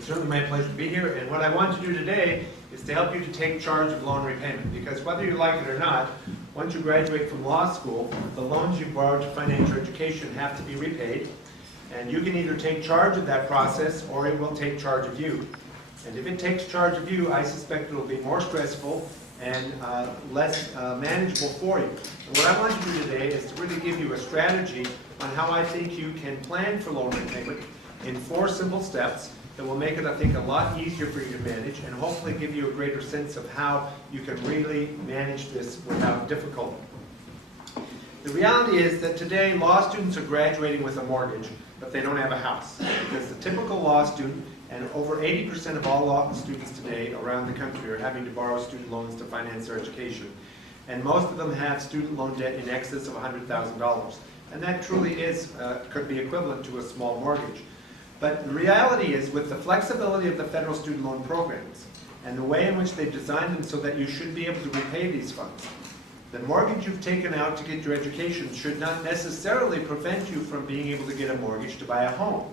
It's certainly my pleasure to be here, and what I want to do today is to help you to take charge of loan repayment, because whether you like it or not, once you graduate from law school, the loans you borrowed to finance your education have to be repaid, and you can either take charge of that process or it will take charge of you. And if it takes charge of you, I suspect it will be more stressful and less manageable for you. And what I want to do today is to really give you a strategy on how I think you can plan for loan repayment in 4 simple steps that will make it, I think, a lot easier for you to manage and hopefully give you a greater sense of how you can really manage this without difficulty. The reality is that today law students are graduating with a mortgage, but they don't have a house. Because the typical law student, and over 80% of all law students today around the country, are having to borrow student loans to finance their education. And most of them have student loan debt in excess of $100,000. And that truly is, could be equivalent to a small mortgage. But the reality is, with the flexibility of the federal student loan programs and the way in which they've designed them so that you should be able to repay these funds, the mortgage you've taken out to get your education should not necessarily prevent you from being able to get a mortgage to buy a home.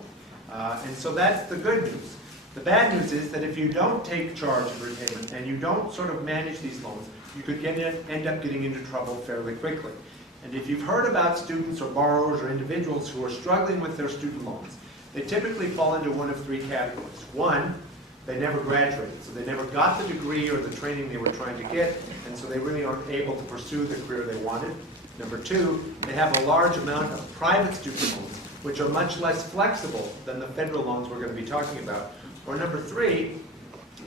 And so that's the good news. The bad news is that if you don't take charge of repayment and you don't sort of manage these loans, you could end up getting into trouble fairly quickly. And if you've heard about students or borrowers or individuals who are struggling with their student loans, they typically fall into one of 3 categories. One, they never graduated, so they never got the degree or the training they were trying to get, and so they really aren't able to pursue the career they wanted. Number 2, they have a large amount of private student loans, which are much less flexible than the federal loans we're going to be talking about. Or number 3,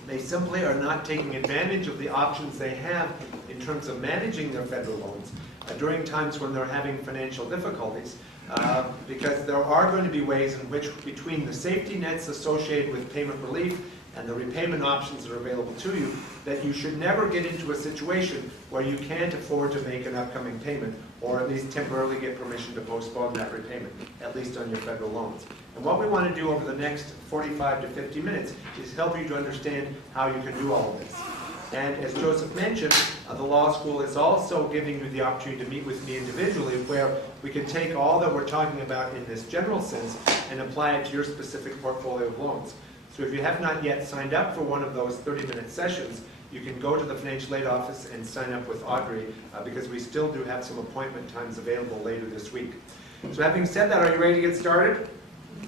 they simply are not taking advantage of the options they have in terms of managing their federal loans during times when they're having financial difficulties. Because there are going to be ways in which, between the safety nets associated with payment relief and the repayment options that are available to you, that you should never get into a situation where you can't afford to make an upcoming payment, or at least temporarily get permission to postpone that repayment, at least on your federal loans. And what we want to do over the next 45 to 50 minutes is help you to understand how you can do all of this. And as Joseph mentioned, the law school is also giving you the opportunity to meet with me individually, where we can take all that we're talking about in this general sense and apply it to your specific portfolio of loans. So if you have not yet signed up for one of those 30-minute sessions, you can go to the financial aid office and sign up with Audrey, because we still do have some appointment times available later this week. So having said that, are you ready to get started?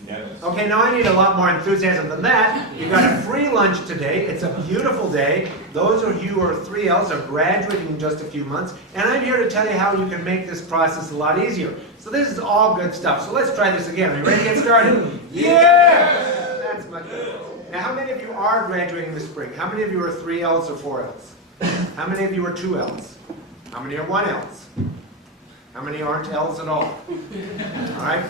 Yes. Okay, now I need a lot more enthusiasm than that. You got a free lunch today. It's a beautiful day. Those of you who are 3Ls are graduating in just a few months, and I'm here to tell you how you can make this process a lot easier. So this is all good stuff. So let's try this again. Are you ready to get started? Yes! That's much better. Now, how many of you are graduating this spring? How many of you are 3Ls or 4Ls? How many of you are 2Ls? How many are 1Ls? How many aren't L's at all? All right?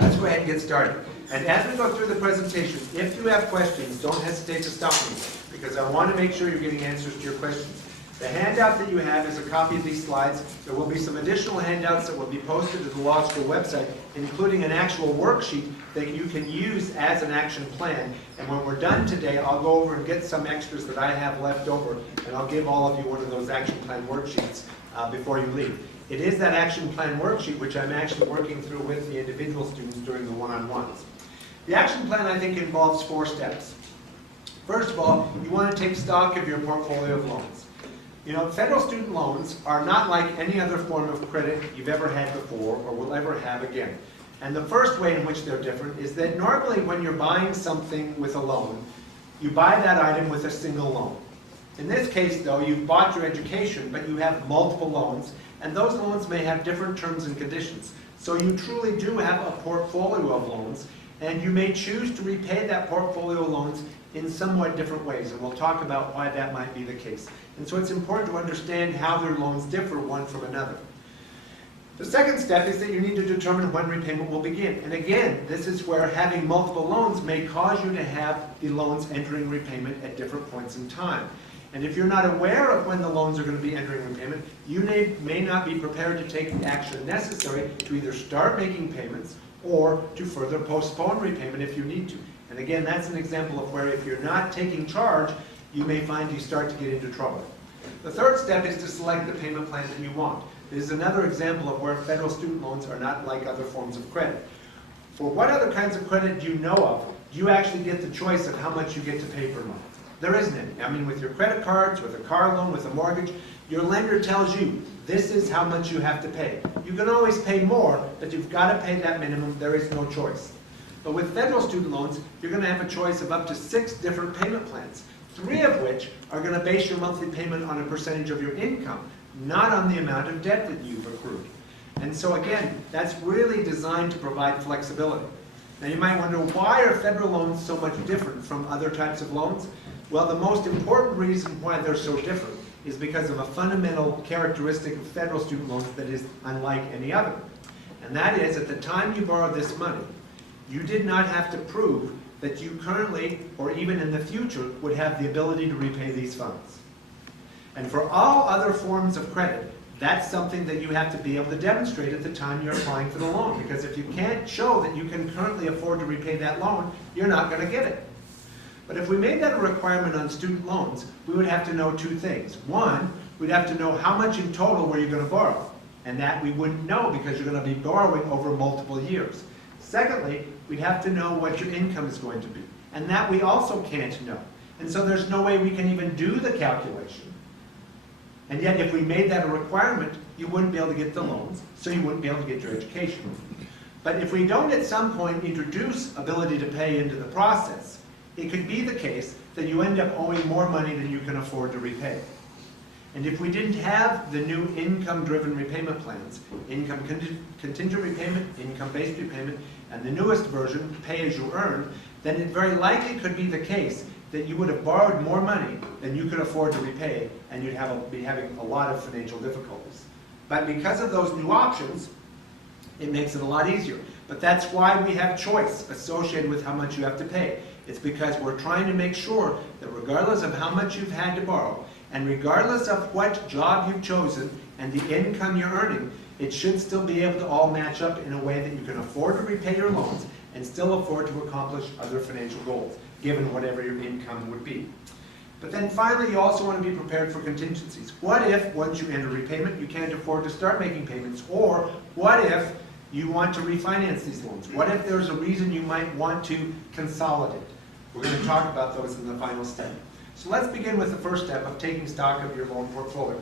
Let's go ahead and get started. And as we go through the presentation, if you have questions, don't hesitate to stop me, because I want to make sure you're getting answers to your questions. The handout that you have is a copy of these slides. There will be some additional handouts that will be posted to the law school website, including an actual worksheet that you can use as an action plan. And when we're done today, I'll go over and get some extras that I have left over, and I'll give all of you one of those action plan worksheets before you leave. It is that action plan worksheet which I'm actually working through with the individual students during the one-on-ones. The action plan, I think, involves 4 steps. First of all, you want to take stock of your portfolio of loans. You know, federal student loans are not like any other form of credit you've ever had before or will ever have again. And the first way in which they're different is that normally when you're buying something with a loan, you buy that item with a single loan. In this case, though, you've bought your education, but you have multiple loans, and those loans may have different terms and conditions. So you truly do have a portfolio of loans, and you may choose to repay that portfolio of loans in somewhat different ways, and we'll talk about why that might be the case. And so it's important to understand how their loans differ one from another. The second step is that you need to determine when repayment will begin. And again, this is where having multiple loans may cause you to have the loans entering repayment at different points in time. And if you're not aware of when the loans are going to be entering repayment, you may not be prepared to take the action necessary to either start making payments or to further postpone repayment if you need to. And again, that's an example of where if you're not taking charge, you may find you start to get into trouble. The third step is to select the payment plan that you want. This is another example of where federal student loans are not like other forms of credit. For what other kinds of credit do you know of? you actually get the choice of how much you get to pay per month. There isn't any. I mean, with your credit cards, with a car loan, with a mortgage, your lender tells you, this is how much you have to pay. You can always pay more, but you've got to pay that minimum. There is no choice. But with federal student loans, you're going to have a choice of up to 6 different payment plans, 3 of which are going to base your monthly payment on a percentage of your income, not on the amount of debt that you've accrued. And so again, that's really designed to provide flexibility. Now you might wonder, why are federal loans so much different from other types of loans? Well, the most important reason why they're so different is because of a fundamental characteristic of federal student loans that is unlike any other. And that is, at the time you borrowed this money, you did not have to prove that you currently, or even in the future, would have the ability to repay these funds. And for all other forms of credit, that's something that you have to be able to demonstrate at the time you're applying for the loan. Because if you can't show that you can currently afford to repay that loan, you're not going to get it. But if we made that a requirement on student loans, we would have to know 2 things. One, we'd have to know how much in total were you going to borrow. And that we wouldn't know because you're going to be borrowing over multiple years. Secondly, we'd have to know what your income is going to be. And that we also can't know. And so there's no way we can even do the calculation. And yet if we made that a requirement, you wouldn't be able to get the loans, so you wouldn't be able to get your education. But if we don't at some point introduce ability to pay into the process, it could be the case that you end up owing more money than you can afford to repay. And if we didn't have the new income-driven repayment plans, income contingent repayment, income-based repayment, and the newest version, pay as you earn, then it very likely could be the case that you would have borrowed more money than you could afford to repay, and you'd be having a lot of financial difficulties. But because of those new options, it makes it a lot easier. But that's why we have choice associated with how much you have to pay. It's because we're trying to make sure that regardless of how much you've had to borrow, and regardless of what job you've chosen and the income you're earning, it should still be able to all match up in a way that you can afford to repay your loans and still afford to accomplish other financial goals, given whatever your income would be. But then finally, you also want to be prepared for contingencies. What if, once you enter repayment, you can't afford to start making payments? Or what if you want to refinance these loans? What if there's a reason you might want to consolidate? We're going to talk about those in the final step. So let's begin with the first step of taking stock of your loan portfolio.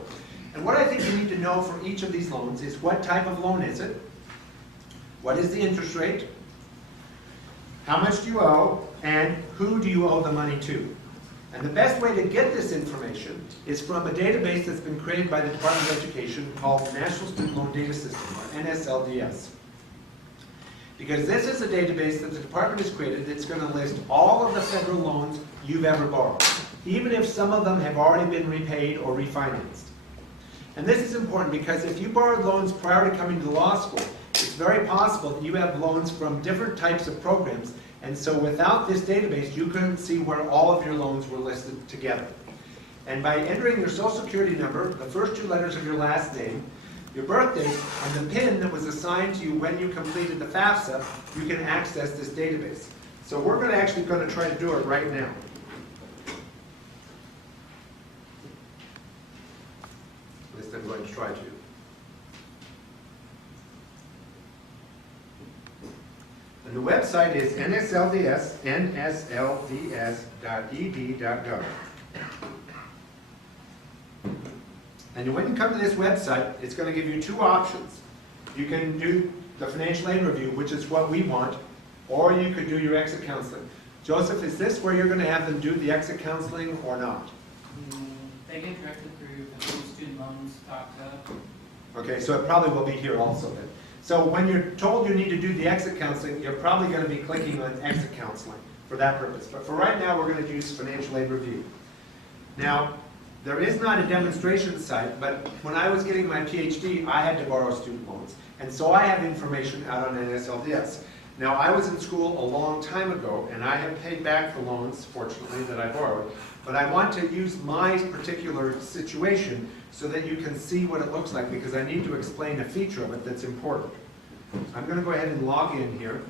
And what I think you need to know for each of these loans is what type of loan is it? What is the interest rate? How much do you owe? And who do you owe the money to? And the best way to get this information is from a database that's been created by the Department of Education called the National Student Loan Data System, or NSLDS. Because this is a database that the department has created that's going to list all of the federal loans you've ever borrowed, even if some of them have already been repaid or refinanced. And this is important because if you borrowed loans prior to coming to law school, it's very possible that you have loans from different types of programs, and so without this database, you couldn't see where all of your loans were listed together. And by entering your social security number, the first 2 letters of your last name, your birth date, and the PIN that was assigned to you when you completed the FAFSA, you can access this database. So we're actually going to try to do it right now. At least I'm going to try to. And the website is nslds.ed.gov. And when you come to this website, it's going to give you 2 options. You can do the financial aid review, which is what we want, or you could do your exit counseling. Joseph, is this where you're going to have them do the exit counseling or not? They get directly through the student loans talked up. Okay, so it probably will be here also then. So when you're told you need to do the exit counseling, you're probably going to be clicking on exit counseling for that purpose. But for right now, we're going to use financial aid review. Now, there is not a demonstration site, but when I was getting my PhD, I had to borrow student loans. And so I have information out on NSLDS. Now, I was in school a long time ago, and I have paid back the loans, fortunately, that I borrowed. But I want to use my particular situation so that you can see what it looks like, because I need to explain a feature of it that's important. I'm going to go ahead and log in here.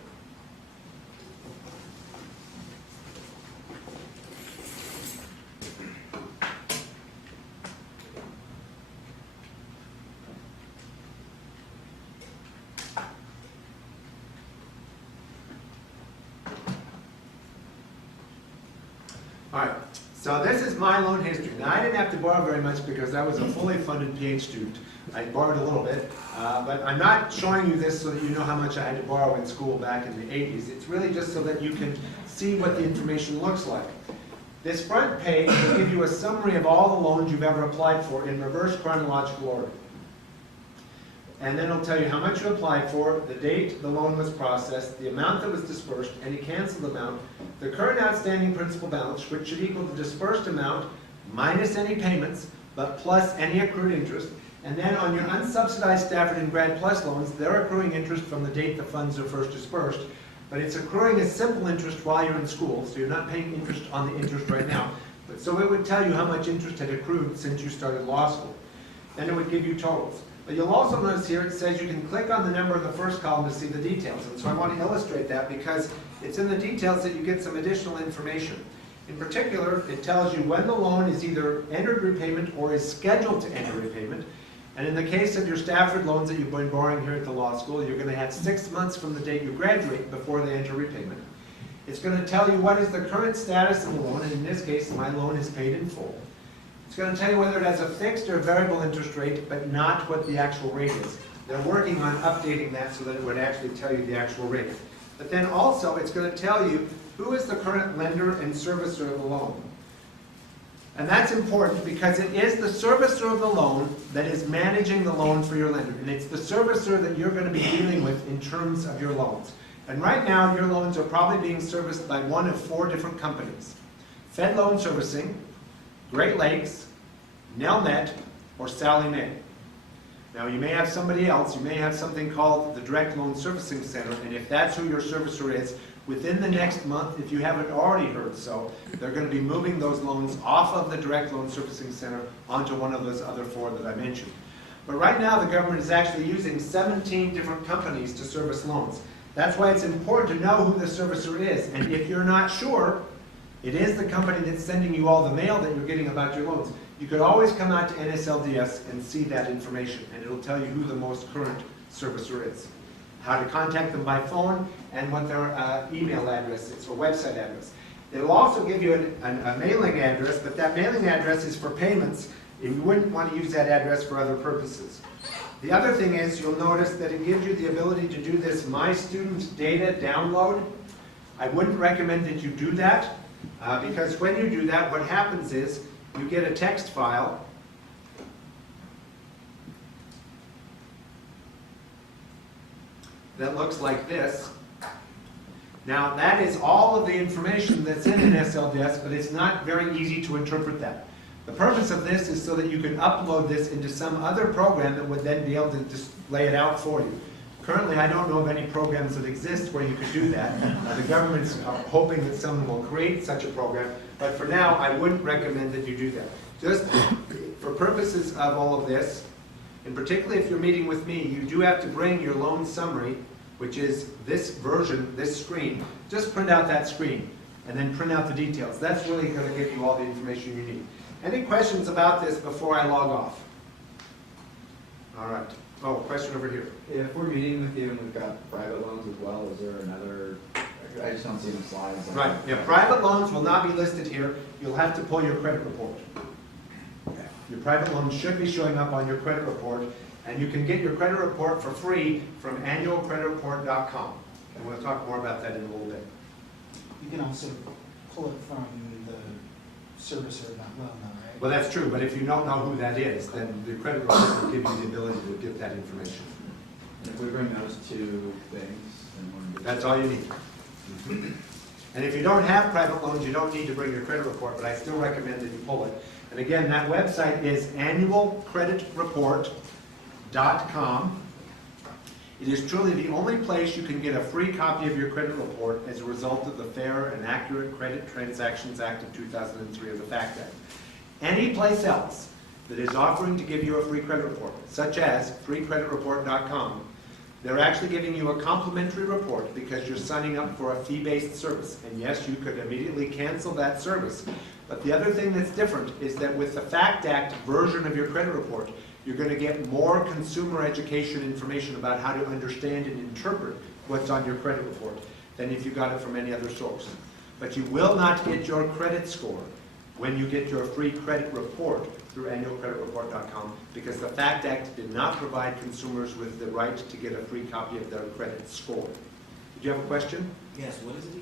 All right, so this is my loan history. Now, I didn't have to borrow very much because I was a fully funded PhD student. I borrowed a little bit, but I'm not showing you this so that you know how much I had to borrow in school back in the 80s. It's really just so that you can see what the information looks like. This front page will give you a summary of all the loans you've ever applied for in reverse chronological order. And then it'll tell you how much you applied for, the date the loan was processed, the amount that was dispersed, any canceled amount, the current outstanding principal balance, which should equal the dispersed amount minus any payments, but plus any accrued interest. And then on your unsubsidized Stafford and Grad Plus loans, they're accruing interest from the date the funds are first dispersed, but it's accruing as simple interest while you're in school, so you're not paying interest on the interest right now. But so it would tell you how much interest had accrued since you started law school. Then it would give you totals. But you'll also notice here it says you can click on the number in the first column to see the details. And so I want to illustrate that because it's in the details that you get some additional information. In particular, it tells you when the loan is either entered repayment or is scheduled to enter repayment. And in the case of your Stafford loans that you've been borrowing here at the law school, you're going to have 6 months from the date you graduate before they enter repayment. It's going to tell you what is the current status of the loan, and in this case, my loan is paid in full. It's going to tell you whether it has a fixed or variable interest rate, but not what the actual rate is. They're working on updating that so that it would actually tell you the actual rate. But then also, it's going to tell you who is the current lender and servicer of the loan. And that's important because it is the servicer of the loan that is managing the loan for your lender. And it's the servicer that you're going to be dealing with in terms of your loans. And right now, your loans are probably being serviced by one of 4 different companies. Fed Loan Servicing, Great Lakes, Nelnet, or Sallie Mae. Now you may have somebody else, you may have something called the Direct Loan Servicing Center, and if that's who your servicer is, within the next month, if you haven't already heard so, they're going to be moving those loans off of the Direct Loan Servicing Center onto one of those other 4 that I mentioned. But right now the government is actually using 17 different companies to service loans. That's why it's important to know who the servicer is, and if you're not sure, it is the company that's sending you all the mail that you're getting about your loans. You could always come out to NSLDS and see that information, and it'll tell you who the most current servicer is, how to contact them by phone, and what their email address is, or website address. It'll also give you a mailing address, but that mailing address is for payments, and you wouldn't want to use that address for other purposes. The other thing is, you'll notice that it gives you the ability to do this My Student Data download. I wouldn't recommend that you do that. Because when you do that, what happens is you get a text file that looks like this. Now that is all of the information that's in NSLDS, but it's not very easy to interpret that. The purpose of this is so that you can upload this into some other program that would then be able to just lay it out for you. Currently, I don't know of any programs that exist where you could do that. The government's hoping that someone will create such a program, but for now, I wouldn't recommend that you do that. Just for purposes of all of this, and particularly if you're meeting with me, you do have to bring your loan summary, which is this version, this screen. Just print out that screen, and then print out the details. That's really going to give you all the information you need. Any questions about this before I log off? All right. Oh, question over here. If we're meeting with you and we've got private loans as well, is there another, I just don't see the slides. Right, yeah, private loans will not be listed here. You'll have to pull your credit report. Your private loans should be showing up on your credit report, and you can get your credit report for free from annualcreditreport.com. And we'll talk more about that in a little bit. You can also pull it from the servicer of that loan, though, right? Well, that's true, but if you don't know who that is, then the credit report will give you the ability to get that information. And if we bring those 2 things, then we're good. That's all you need. And if you don't have private loans, you don't need to bring your credit report, but I still recommend that you pull it. And again, that website is annualcreditreport.com. It is truly the only place you can get a free copy of your credit report as a result of the Fair and Accurate Credit Transactions Act of 2003, or the FACT Act. Any place else that is offering to give you a free credit report, such as freecreditreport.com, they're actually giving you a complimentary report because you're signing up for a fee-based service. And yes, you could immediately cancel that service. But the other thing that's different is that with the FACT Act version of your credit report, you're going to get more consumer education information about how to understand and interpret what's on your credit report than if you got it from any other source. but you will not get your credit score when you get your free credit report through annualcreditreport.com, because the FACT Act did not provide consumers with the right to get a free copy of their credit score. Did you have a question? Yes, what is it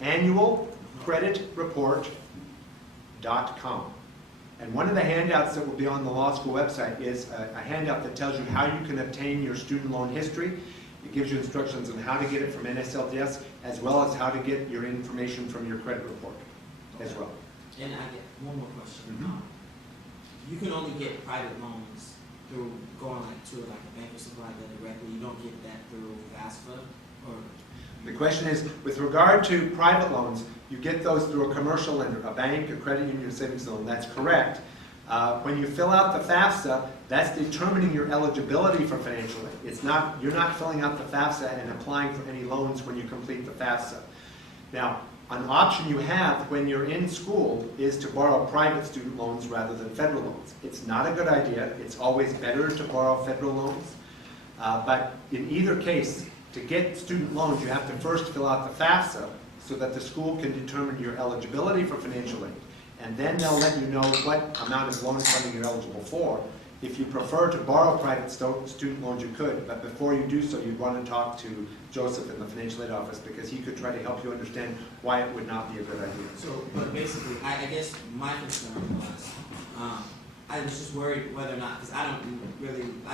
again? Annualcreditreport.com. And one of the handouts that will be on the law school website is a handout that tells you how you can obtain your student loan history. It gives you instructions on how to get it from NSLDS, as well as how to get your information from your credit report as well. And I get one more question. Mhm. You can only get private loans through going to a bank or something like that directly. You don't get that through FAFSA or. The question is, with regard to private loans, you get those through a commercial lender, a bank, a credit union, a savings loan. That's correct. When you fill out the FAFSA, that's determining your eligibility for financial aid. It's not, you're not filling out the FAFSA and applying for any loans when you complete the FAFSA. Now, an option you have when you're in school is to borrow private student loans rather than federal loans. It's not a good idea. It's always better to borrow federal loans. But in either case, to get student loans, you have to first fill out the FAFSA so that the school can determine your eligibility for financial aid. And then they'll let you know what amount of loan funding you're eligible for. If you prefer to borrow private student loans, you could, but before you do so, you'd want to talk to Joseph in the financial aid office, because he could try to help you understand why it would not be a good idea. So, but basically, I guess my concern was, I was just worried whether or not, because I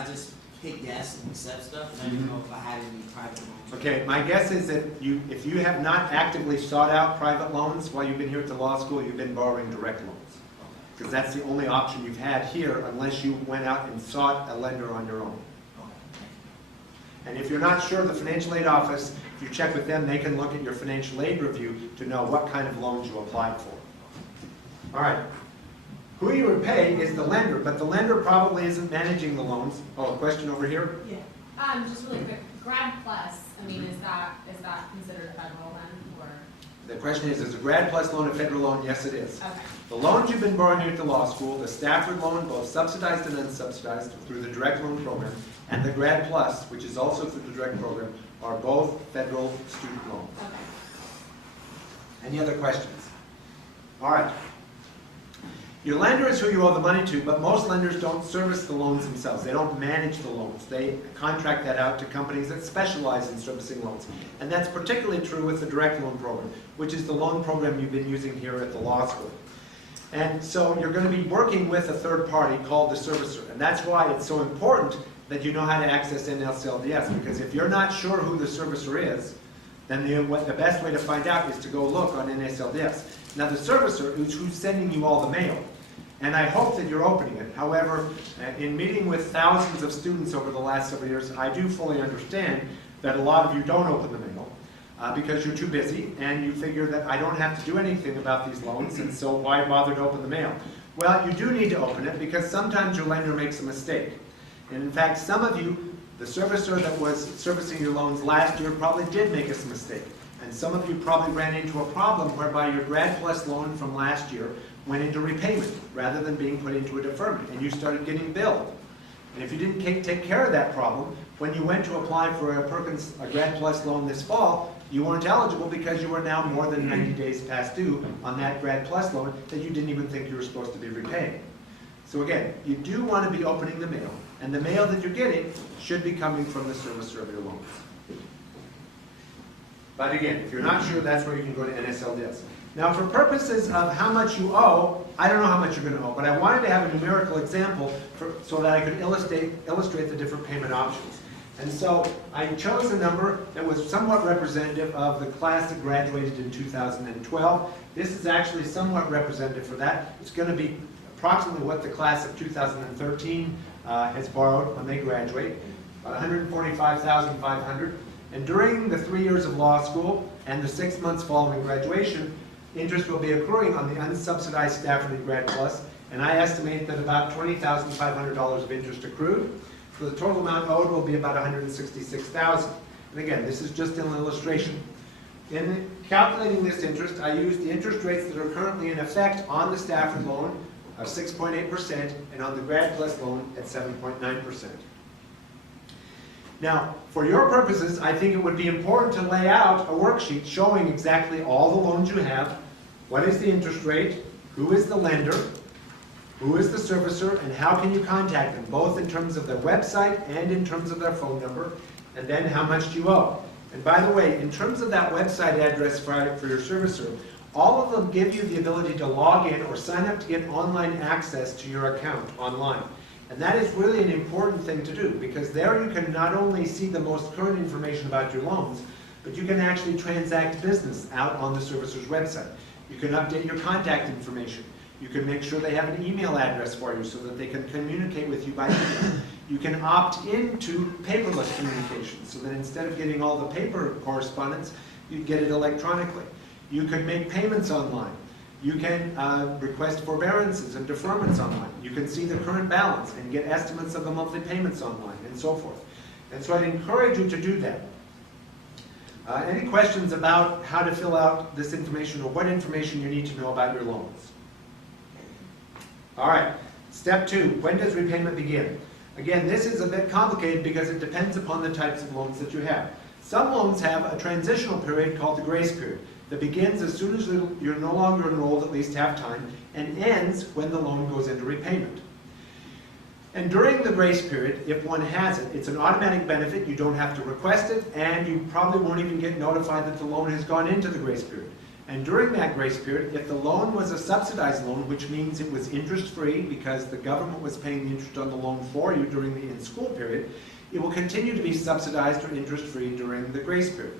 just hit yes and accept stuff, and I didn't know if I had any private loans. Okay, my guess is that if you have not actively sought out private loans while you've been here at the law school, you've been borrowing direct loans. Because that's the only option you've had here, unless you went out and sought a lender on your own. And if you're not sure, the financial aid office, if you check with them, they can look at your financial aid review to know what kind of loans you applied for. All right. Who you would pay is the lender, but the lender probably isn't managing the loans. Oh, a question over here? Yeah. Just really quick, Grad Plus, I mean, is that considered federal then, or? The question is a Grad Plus loan a federal loan? Yes, it is. Okay. The loans you've been borrowing here at the law school, the Stafford loan, both subsidized and unsubsidized through the direct loan program, and the Grad Plus, which is also through the direct program, are both federal student loans. Okay. Any other questions? All right. Your lender is who you owe the money to, but most lenders don't service the loans themselves. They don't manage the loans. They contract that out to companies that specialize in servicing loans. And that's particularly true with the direct loan program, which is the loan program you've been using here at the law school. And so you're going to be working with a third party called the servicer. And that's why it's so important that you know how to access NSLDS, because if you're not sure who the servicer is, then the best way to find out is to go look on NSLDS. Now the servicer is who's sending you all the mail, and I hope that you're opening it. However, in meeting with thousands of students over the last several years, I do fully understand that a lot of you don't open the mail because you're too busy and you figure that I don't have to do anything about these loans, and so why bother to open the mail? Well, you do need to open it because sometimes your lender makes a mistake. And in fact, some of you, the servicer that was servicing your loans last year probably did make us a mistake. And some of you probably ran into a problem whereby your Grad Plus loan from last year went into repayment rather than being put into a deferment, and you started getting billed. And if you didn't take care of that problem, when you went to apply for a Grad Plus loan this fall, you weren't eligible because you were now more than 90 days past due on that Grad Plus loan that you didn't even think you were supposed to be repaying. So again, you do want to be opening the mail, and the mail that you're getting should be coming from the servicer of your loans. But again, if you're not sure, that's where you can go to NSLDS. Now, for purposes of how much you owe, I don't know how much you're going to owe, but I wanted to have a numerical example so that I could illustrate the different payment options. And so I chose a number that was somewhat representative of the class that graduated in 2012. This is actually somewhat representative for that. It's going to be approximately what the class of 2013 has borrowed when they graduate, about $145,500. And during the 3 years of law school and the 6 months following graduation, interest will be accruing on the unsubsidized Stafford and Grad Plus, and I estimate that about $20,500 of interest accrued. So the total amount owed will be about $166,000. And again, this is just an illustration. In calculating this interest, I used the interest rates that are currently in effect on the Stafford loan of 6.8% and on the Grad Plus loan at 7.9%. Now, for your purposes, I think it would be important to lay out a worksheet showing exactly all the loans you have, what is the interest rate, who is the lender, who is the servicer, and how can you contact them, both in terms of their website and in terms of their phone number, and then how much do you owe. And by the way, in terms of that website address for your servicer, all of them give you the ability to log in or sign up to get online access to your account online. And that is really an important thing to do, because there you can not only see the most current information about your loans, but you can actually transact business out on the servicer's website. You can update your contact information. You can make sure they have an email address for you so that they can communicate with you by email. You can opt into paperless communication so that instead of getting all the paper correspondence, you get it electronically. You can make payments online. You can request forbearances and deferments online. You can see the current balance and get estimates of the monthly payments online and so forth. And so I'd encourage you to do that. Any questions about how to fill out this information or what information you need to know about your loans? All right, step 2, when does repayment begin? Again, this is a bit complicated because it depends upon the types of loans that you have. Some loans have a transitional period called the grace period that begins as soon as you're no longer enrolled at least half time and ends when the loan goes into repayment. And during the grace period, if one has it, it's an automatic benefit, you don't have to request it, and you probably won't even get notified that the loan has gone into the grace period. And during that grace period, if the loan was a subsidized loan, which means it was interest-free because the government was paying the interest on the loan for you during the in-school period, it will continue to be subsidized or interest-free during the grace period.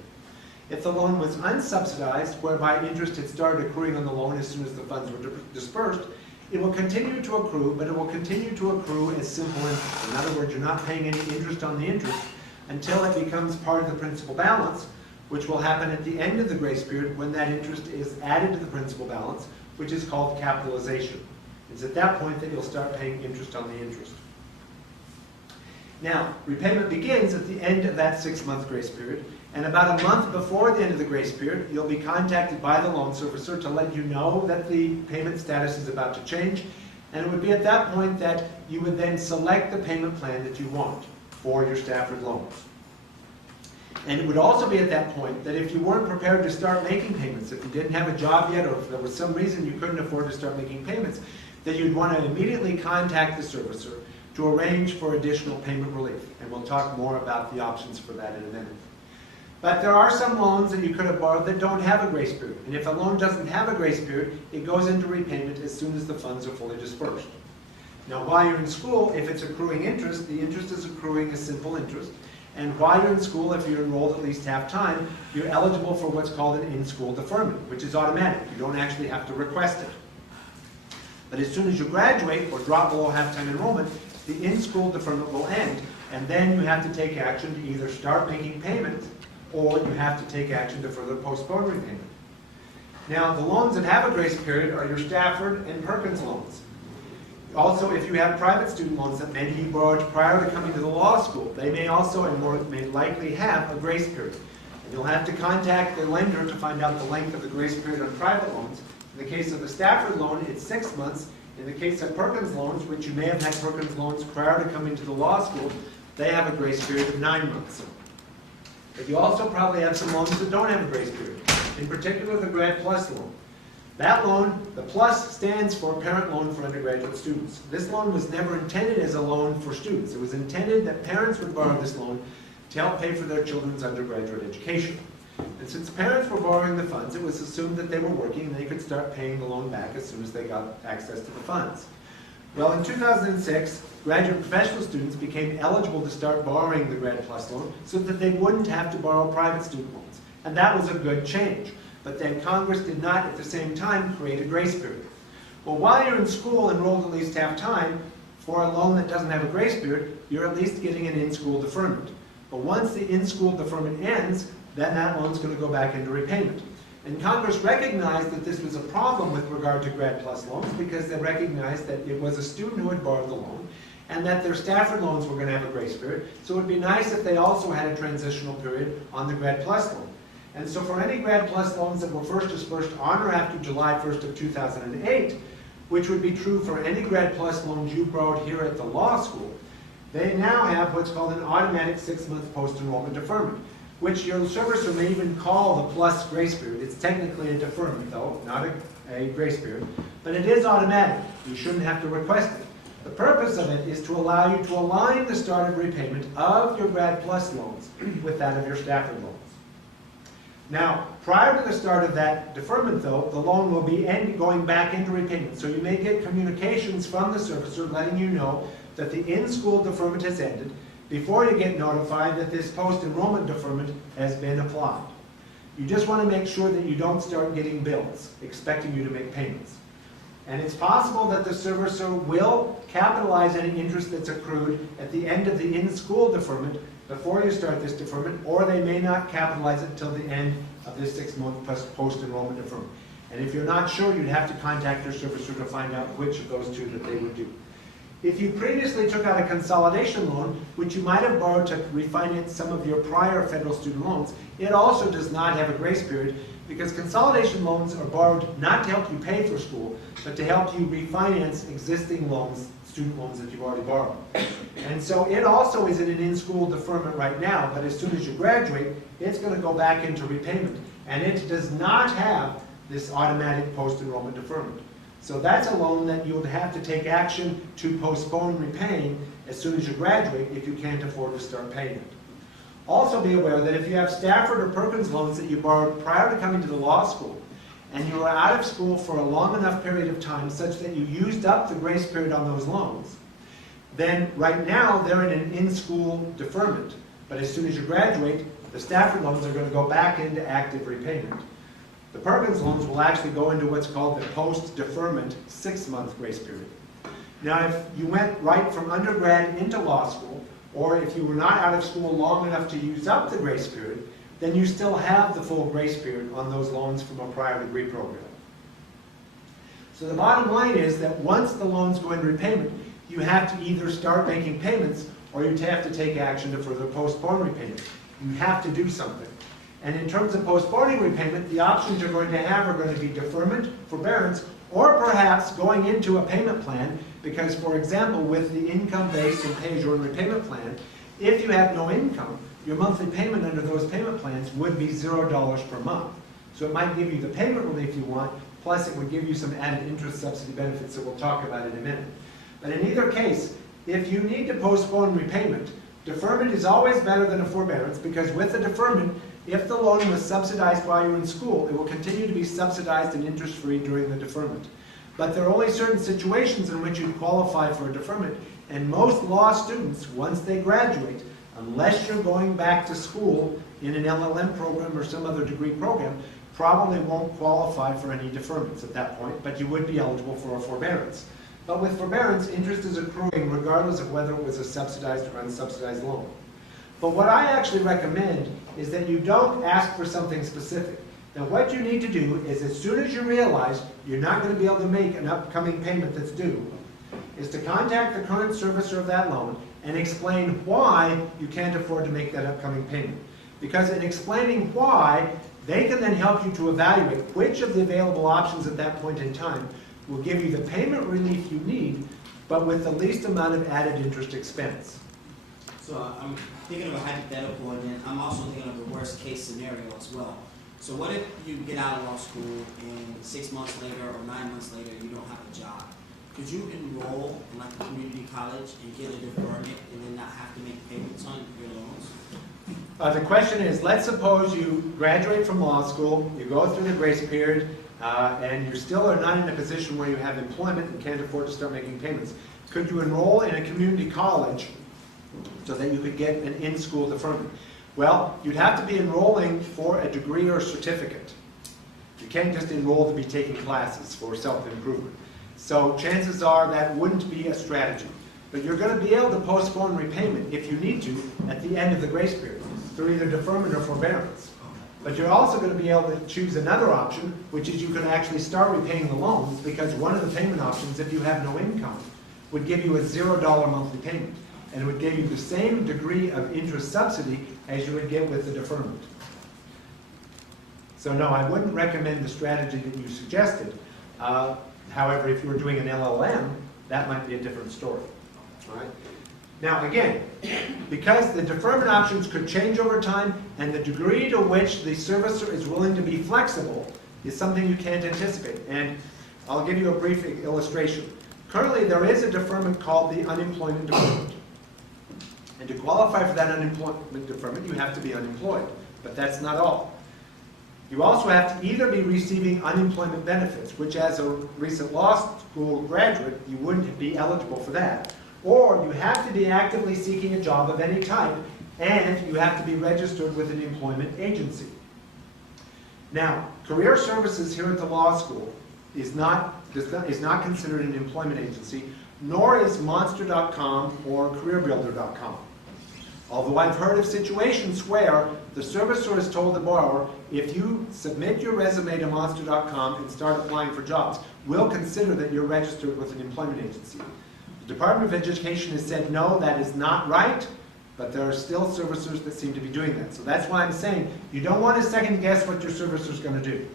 If the loan was unsubsidized, whereby interest had started accruing on the loan as soon as the funds were dispersed, it will continue to accrue, but it will continue to accrue as simple interest. In other words, you're not paying any interest on the interest until it becomes part of the principal balance, which will happen at the end of the grace period when that interest is added to the principal balance, which is called capitalization. It's at that point that you'll start paying interest on the interest. Now, repayment begins at the end of that 6-month grace period, and about a month before the end of the grace period, you'll be contacted by the loan servicer to let you know that the payment status is about to change, and it would be at that point that you would then select the payment plan that you want for your Stafford loans. And it would also be at that point that if you weren't prepared to start making payments, if you didn't have a job yet, or if there was some reason you couldn't afford to start making payments, that you'd want to immediately contact the servicer to arrange for additional payment relief. And we'll talk more about the options for that in a minute. But there are some loans that you could have borrowed that don't have a grace period. And if a loan doesn't have a grace period, it goes into repayment as soon as the funds are fully dispersed. Now, while you're in school, if it's accruing interest, the interest is accruing as simple interest. And while you're in school, if you're enrolled at least half time, you're eligible for what's called an in-school deferment, which is automatic. You don't actually have to request it. But as soon as you graduate or drop below half-time enrollment, the in-school deferment will end, and then you have to take action to either start making payments or you have to take action to further postpone repayment. Now, the loans that have a grace period are your Stafford and Perkins loans. Also, if you have private student loans that maybe you borrowed prior to coming to the law school, they may also and may likely have a grace period. And you'll have to contact the lender to find out the length of the grace period on private loans. In the case of the Stafford loan, it's 6 months. In the case of Perkins loans, which you may have had Perkins loans prior to coming to the law school, they have a grace period of 9 months. But you also probably have some loans that don't have a grace period. In particular, the Grad Plus loan. That loan, the plus stands for Parent Loan for Undergraduate Students. This loan was never intended as a loan for students. It was intended that parents would borrow this loan to help pay for their children's undergraduate education. And since parents were borrowing the funds, it was assumed that they were working and they could start paying the loan back as soon as they got access to the funds. Well, in 2006, graduate and professional students became eligible to start borrowing the Grad Plus loan so that they wouldn't have to borrow private student loans. And that was a good change. But then Congress did not, at the same time, create a grace period. Well, while you're in school enrolled at least half time, for a loan that doesn't have a grace period, you're at least getting an in-school deferment. But once the in-school deferment ends, then that loan's going to go back into repayment. And Congress recognized that this was a problem with regard to Grad Plus loans because they recognized that it was a student who had borrowed the loan and that their Stafford loans were going to have a grace period. So it would be nice if they also had a transitional period on the Grad Plus loan. And so for any Grad Plus loans that were first dispersed on or after July 1st of 2008, which would be true for any Grad Plus loans you borrowed here at the law school, they now have what's called an automatic 6-month post-enrollment deferment, which your servicer may even call the plus grace period. It's technically a deferment, though, not a grace period, but it is automatic. You shouldn't have to request it. The purpose of it is to allow you to align the start of repayment of your Grad Plus loans with that of your Stafford loans. Now, prior to the start of that deferment, though, the loan will be going back into repayment. So you may get communications from the servicer letting you know that the in-school deferment has ended before you get notified that this post-enrollment deferment has been applied. You just want to make sure that you don't start getting bills expecting you to make payments. And it's possible that the servicer will capitalize any interest that's accrued at the end of the in-school deferment before you start this deferment, or they may not capitalize it until the end of this 6-month post-enrollment deferment. And if you're not sure, you'd have to contact your servicer to find out which of those two that they would do. If you previously took out a consolidation loan, which you might have borrowed to refinance some of your prior federal student loans, it also does not have a grace period, because consolidation loans are borrowed not to help you pay for school, but to help you refinance existing loans, student loans that you've already borrowed. And so it also is in an in-school deferment right now, but as soon as you graduate, it's going to go back into repayment. And it does not have this automatic post-enrollment deferment. So that's a loan that you would have to take action to postpone repaying as soon as you graduate if you can't afford to start paying it. Also be aware that if you have Stafford or Perkins loans that you borrowed prior to coming to the law school, and you were out of school for a long enough period of time such that you used up the grace period on those loans, then right now they're in an in-school deferment. But as soon as you graduate, the Stafford loans are going to go back into active repayment. The Perkins loans will actually go into what's called the post-deferment 6-month grace period. Now, if you went right from undergrad into law school, or if you were not out of school long enough to use up the grace period, then you still have the full grace period on those loans from a prior degree program. So the bottom line is that once the loans go in repayment, you have to either start making payments or you have to take action to further postpone repayment. You have to do something. And in terms of postponing repayment, the options you're going to have are going to be deferment, forbearance, or perhaps going into a payment plan, because, for example, with the income-based and pay-as-you-earn repayment plan, if you have no income, your monthly payment under those payment plans would be $0 per month. So it might give you the payment relief you want, plus it would give you some added interest subsidy benefits that we'll talk about in a minute. But in either case, if you need to postpone repayment, deferment is always better than a forbearance, because with a deferment, if the loan was subsidized while you're in school, it will continue to be subsidized and interest-free during the deferment. But there are only certain situations in which you qualify for a deferment, and most law students, once they graduate, unless you're going back to school in an LLM program or some other degree program, probably won't qualify for any deferments at that point, but you would be eligible for a forbearance. But with forbearance, interest is accruing regardless of whether it was a subsidized or unsubsidized loan. But what I actually recommend is that you don't ask for something specific. Now what you need to do is, as soon as you realize you're not going to be able to make an upcoming payment that's due, is to contact the current servicer of that loan and explain why you can't afford to make that upcoming payment. Because in explaining why, they can then help you to evaluate which of the available options at that point in time will give you the payment relief you need, but with the least amount of added interest expense. So I'm thinking of a hypothetical, and then I'm also thinking of the worst case scenario as well. So what if you get out of law school and 6 months later or 9 months later you don't have a job? Could you enroll in like a community college and get a deferment and then not have to make payments on your loans? The question is, let's suppose you graduate from law school, you go through the grace period, and you still are not in a position where you have employment and can't afford to start making payments. Could you enroll in a community college so that you could get an in-school deferment? Well, you'd have to be enrolling for a degree or certificate. You can't just enroll to be taking classes for self-improvement. So chances are that wouldn't be a strategy. But you're going to be able to postpone repayment, if you need to, at the end of the grace period, through either deferment or forbearance. But you're also going to be able to choose another option, which is you can actually start repaying the loans, because one of the payment options, if you have no income, would give you a $0 monthly payment. And it would give you the same degree of interest subsidy as you would get with the deferment. So no, I wouldn't recommend the strategy that you suggested. However, if you were doing an LLM, that might be a different story. All right? Now, again, because the deferment options could change over time and the degree to which the servicer is willing to be flexible is something you can't anticipate. And I'll give you a brief illustration. Currently, there is a deferment called the unemployment deferment. And to qualify for that unemployment deferment, you have to be unemployed. But that's not all. You also have to either be receiving unemployment benefits, which as a recent law school graduate, you wouldn't be eligible for that. Or you have to be actively seeking a job of any type, and you have to be registered with an employment agency. Now, career services here at the law school is not considered an employment agency, nor is Monster.com or CareerBuilder.com. Although I've heard of situations where the servicer has told the borrower, if you submit your resume to Monster.com and start applying for jobs, we'll consider that you're registered with an employment agency. The Department of Education has said, no, that is not right, but there are still servicers that seem to be doing that. So that's why I'm saying you don't want to second guess what your servicer is going to do.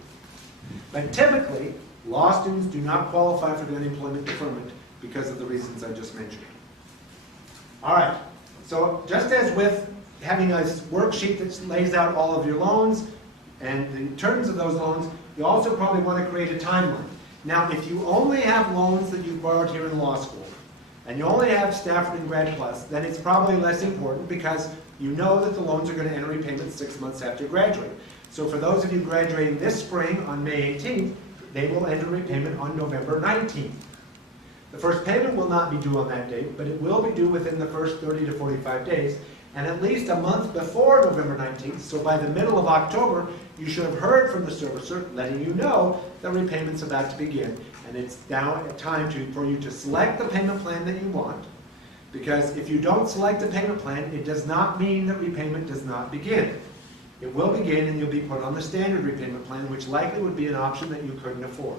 But typically, law students do not qualify for the unemployment deferment because of the reasons I just mentioned. All right. So just as with having a worksheet that lays out all of your loans and the terms of those loans, you also probably want to create a timeline. Now, if you only have loans that you've borrowed here in law school, and you only have Stafford and Grad Plus, then it's probably less important because you know that the loans are going to enter repayment 6 months after you graduate. So for those of you graduating this spring on May 18th, they will enter repayment on November 19th. The first payment will not be due on that date, but it will be due within the first 30 to 45 days, and at least a month before November 19th, so by the middle of October, you should have heard from the servicer letting you know that repayment's about to begin, and it's now time for you to select the payment plan that you want, because if you don't select the payment plan, it does not mean that repayment does not begin. It will begin, and you'll be put on the standard repayment plan, which likely would be an option that you couldn't afford.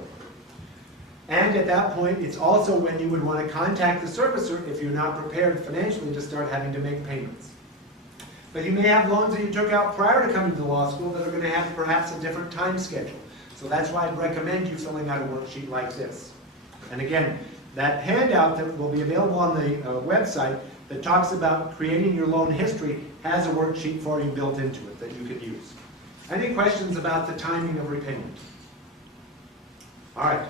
And at that point, it's also when you would want to contact the servicer if you're not prepared financially to start having to make payments. But you may have loans that you took out prior to coming to law school that are going to have perhaps a different time schedule. So that's why I'd recommend you filling out a worksheet like this. And again, that handout that will be available on the website that talks about creating your loan history has a worksheet for you built into it that you could use. Any questions about the timing of repayment? All right.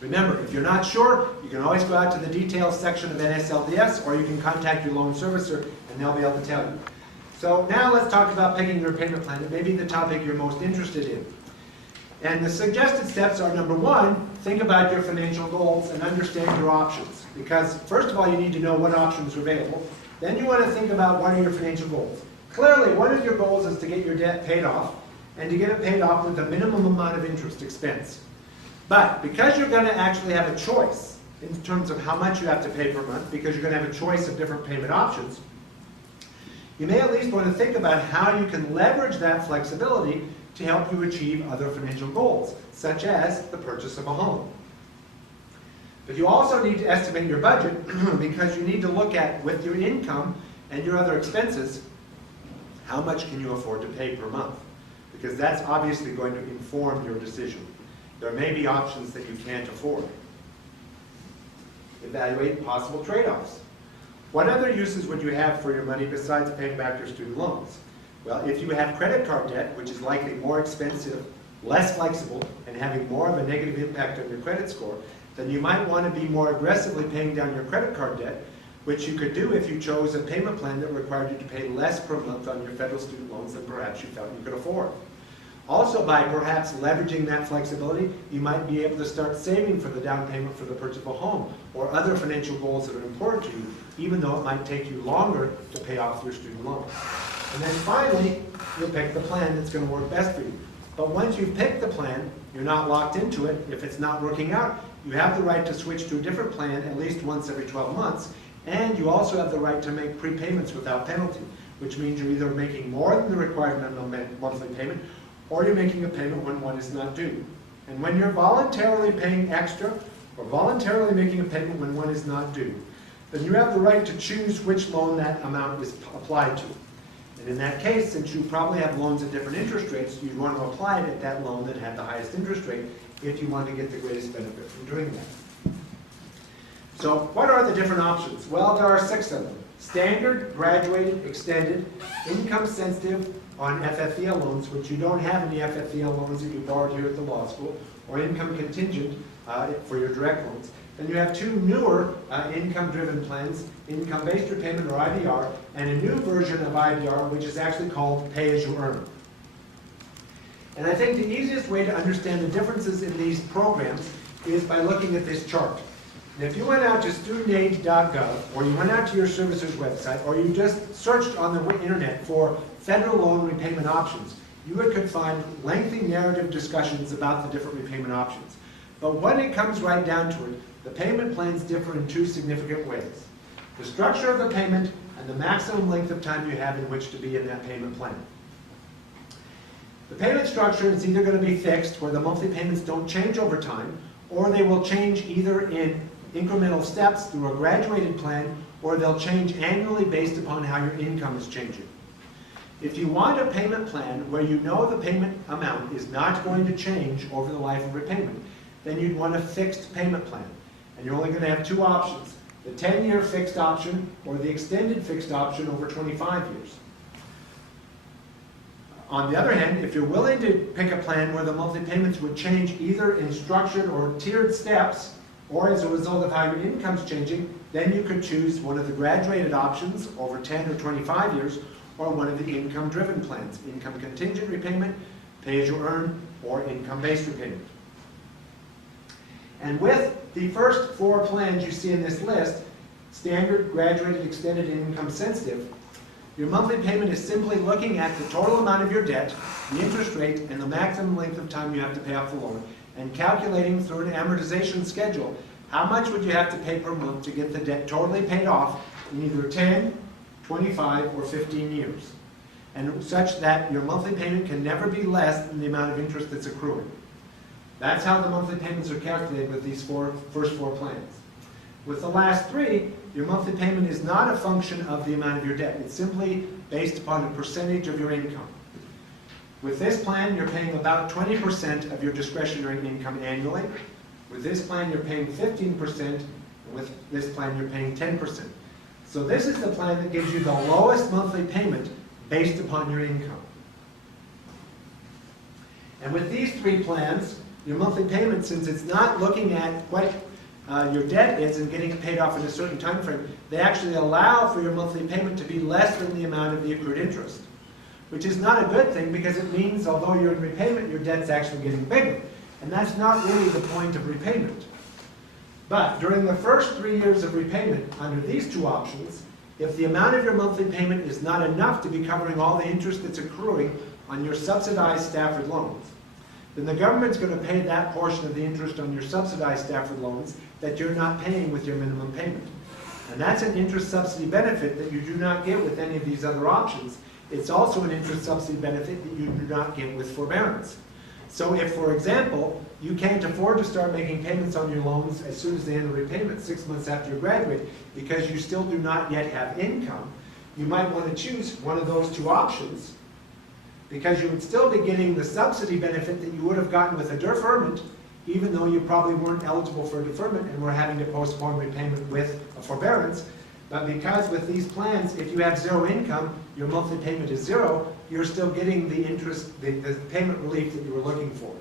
Remember, if you're not sure, you can always go out to the details section of NSLDS, or you can contact your loan servicer and they'll be able to tell you. So now let's talk about picking your repayment plan. It may be the topic you're most interested in. And the suggested steps are, number one, think about your financial goals and understand your options. Because first of all, you need to know what options are available. Then you want to think about what are your financial goals. Clearly, one of your goals is to get your debt paid off, and to get it paid off with the minimum amount of interest expense. But because you're going to actually have a choice in terms of how much you have to pay per month, because you're going to have a choice of different payment options, you may at least want to think about how you can leverage that flexibility to help you achieve other financial goals, such as the purchase of a home. But you also need to estimate your budget because you need to look at, with your income and your other expenses, how much can you afford to pay per month? Because that's obviously going to inform your decision. There may be options that you can't afford. Evaluate possible trade-offs. What other uses would you have for your money besides paying back your student loans? Well, if you have credit card debt, which is likely more expensive, less flexible, and having more of a negative impact on your credit score, then you might want to be more aggressively paying down your credit card debt, which you could do if you chose a payment plan that required you to pay less per month on your federal student loans than perhaps you felt you could afford. Also, by perhaps leveraging that flexibility, you might be able to start saving for the down payment for the purchase of a home or other financial goals that are important to you, even though it might take you longer to pay off your student loan. And then finally, you'll pick the plan that's going to work best for you. But once you've picked the plan, you're not locked into it. If it's not working out, you have the right to switch to a different plan at least once every 12 months. And you also have the right to make prepayments without penalty, which means you're either making more than the required minimum monthly payment, or you're making a payment when one is not due. And when you're voluntarily paying extra, or voluntarily making a payment when one is not due, then you have the right to choose which loan that amount is applied to. And in that case, since you probably have loans at different interest rates, you'd want to apply it at that loan that had the highest interest rate if you want to get the greatest benefit from doing that. So what are the different options? Well, there are 6 of them. Standard, graduated, extended, income sensitive on FFEL loans, which you don't have any FFEL loans that you borrowed here at the law school, or income contingent for your direct loans. Then you have 2 newer income-driven plans, income-based repayment or IBR, and a new version of IBR, which is actually called pay-as-you-earn. And I think the easiest way to understand the differences in these programs is by looking at this chart. And if you went out to studentaid.gov, or you went out to your servicer's website, or you just searched on the internet for federal loan repayment options, you could find lengthy narrative discussions about the different repayment options. But when it comes right down to it, the payment plans differ in 2 significant ways. The structure of the payment and the maximum length of time you have in which to be in that payment plan. The payment structure is either going to be fixed, where the monthly payments don't change over time, or they will change either in incremental steps through a graduated plan, or they'll change annually based upon how your income is changing. If you want a payment plan where you know the payment amount is not going to change over the life of repayment, then you'd want a fixed payment plan. And you're only going to have 2 options, the 10-year fixed option or the extended fixed option over 25 years. On the other hand, if you're willing to pick a plan where the monthly payments would change either in structured or tiered steps, or as a result of how your income's changing, then you could choose one of the graduated options over 10 or 25 years, or one of the income-driven plans, income contingent repayment, pay-as-you-earn, or income-based repayment. And with the first 4 plans you see in this list, standard, graduated, extended, and income sensitive, your monthly payment is simply looking at the total amount of your debt, the interest rate, and the maximum length of time you have to pay off the loan, and calculating through an amortization schedule how much would you have to pay per month to get the debt totally paid off in either 10, 25, or 15 years, and such that your monthly payment can never be less than the amount of interest that's accruing. That's how the monthly payments are calculated with these first four plans. With the last 3, your monthly payment is not a function of the amount of your debt. It's simply based upon a percentage of your income. With this plan, you're paying about 20% of your discretionary income annually. With this plan, you're paying 15%, and with this plan, you're paying 10%. So this is the plan that gives you the lowest monthly payment based upon your income. And with these 3 plans, your monthly payment, since it's not looking at what your debt is and getting it paid off in a certain time frame, they actually allow for your monthly payment to be less than the amount of the accrued interest, which is not a good thing because it means although you're in repayment, your debt's actually getting bigger. And that's not really the point of repayment. But during the first 3 years of repayment, under these 2 options, if the amount of your monthly payment is not enough to be covering all the interest that's accruing on your subsidized Stafford loans, then the government's going to pay that portion of the interest on your subsidized Stafford loans that you're not paying with your minimum payment. And that's an interest subsidy benefit that you do not get with any of these other options. It's also an interest subsidy benefit that you do not get with forbearance. So if, for example, you can't afford to start making payments on your loans as soon as they enter repayment 6 months after you graduate because you still do not yet have income, you might want to choose one of those 2 options because you would still be getting the subsidy benefit that you would have gotten with a deferment, even though you probably weren't eligible for a deferment and were having to postpone repayment with a forbearance. But because with these plans, if you have 0 income, your monthly payment is 0, you're still getting the interest, the payment relief that you were looking for.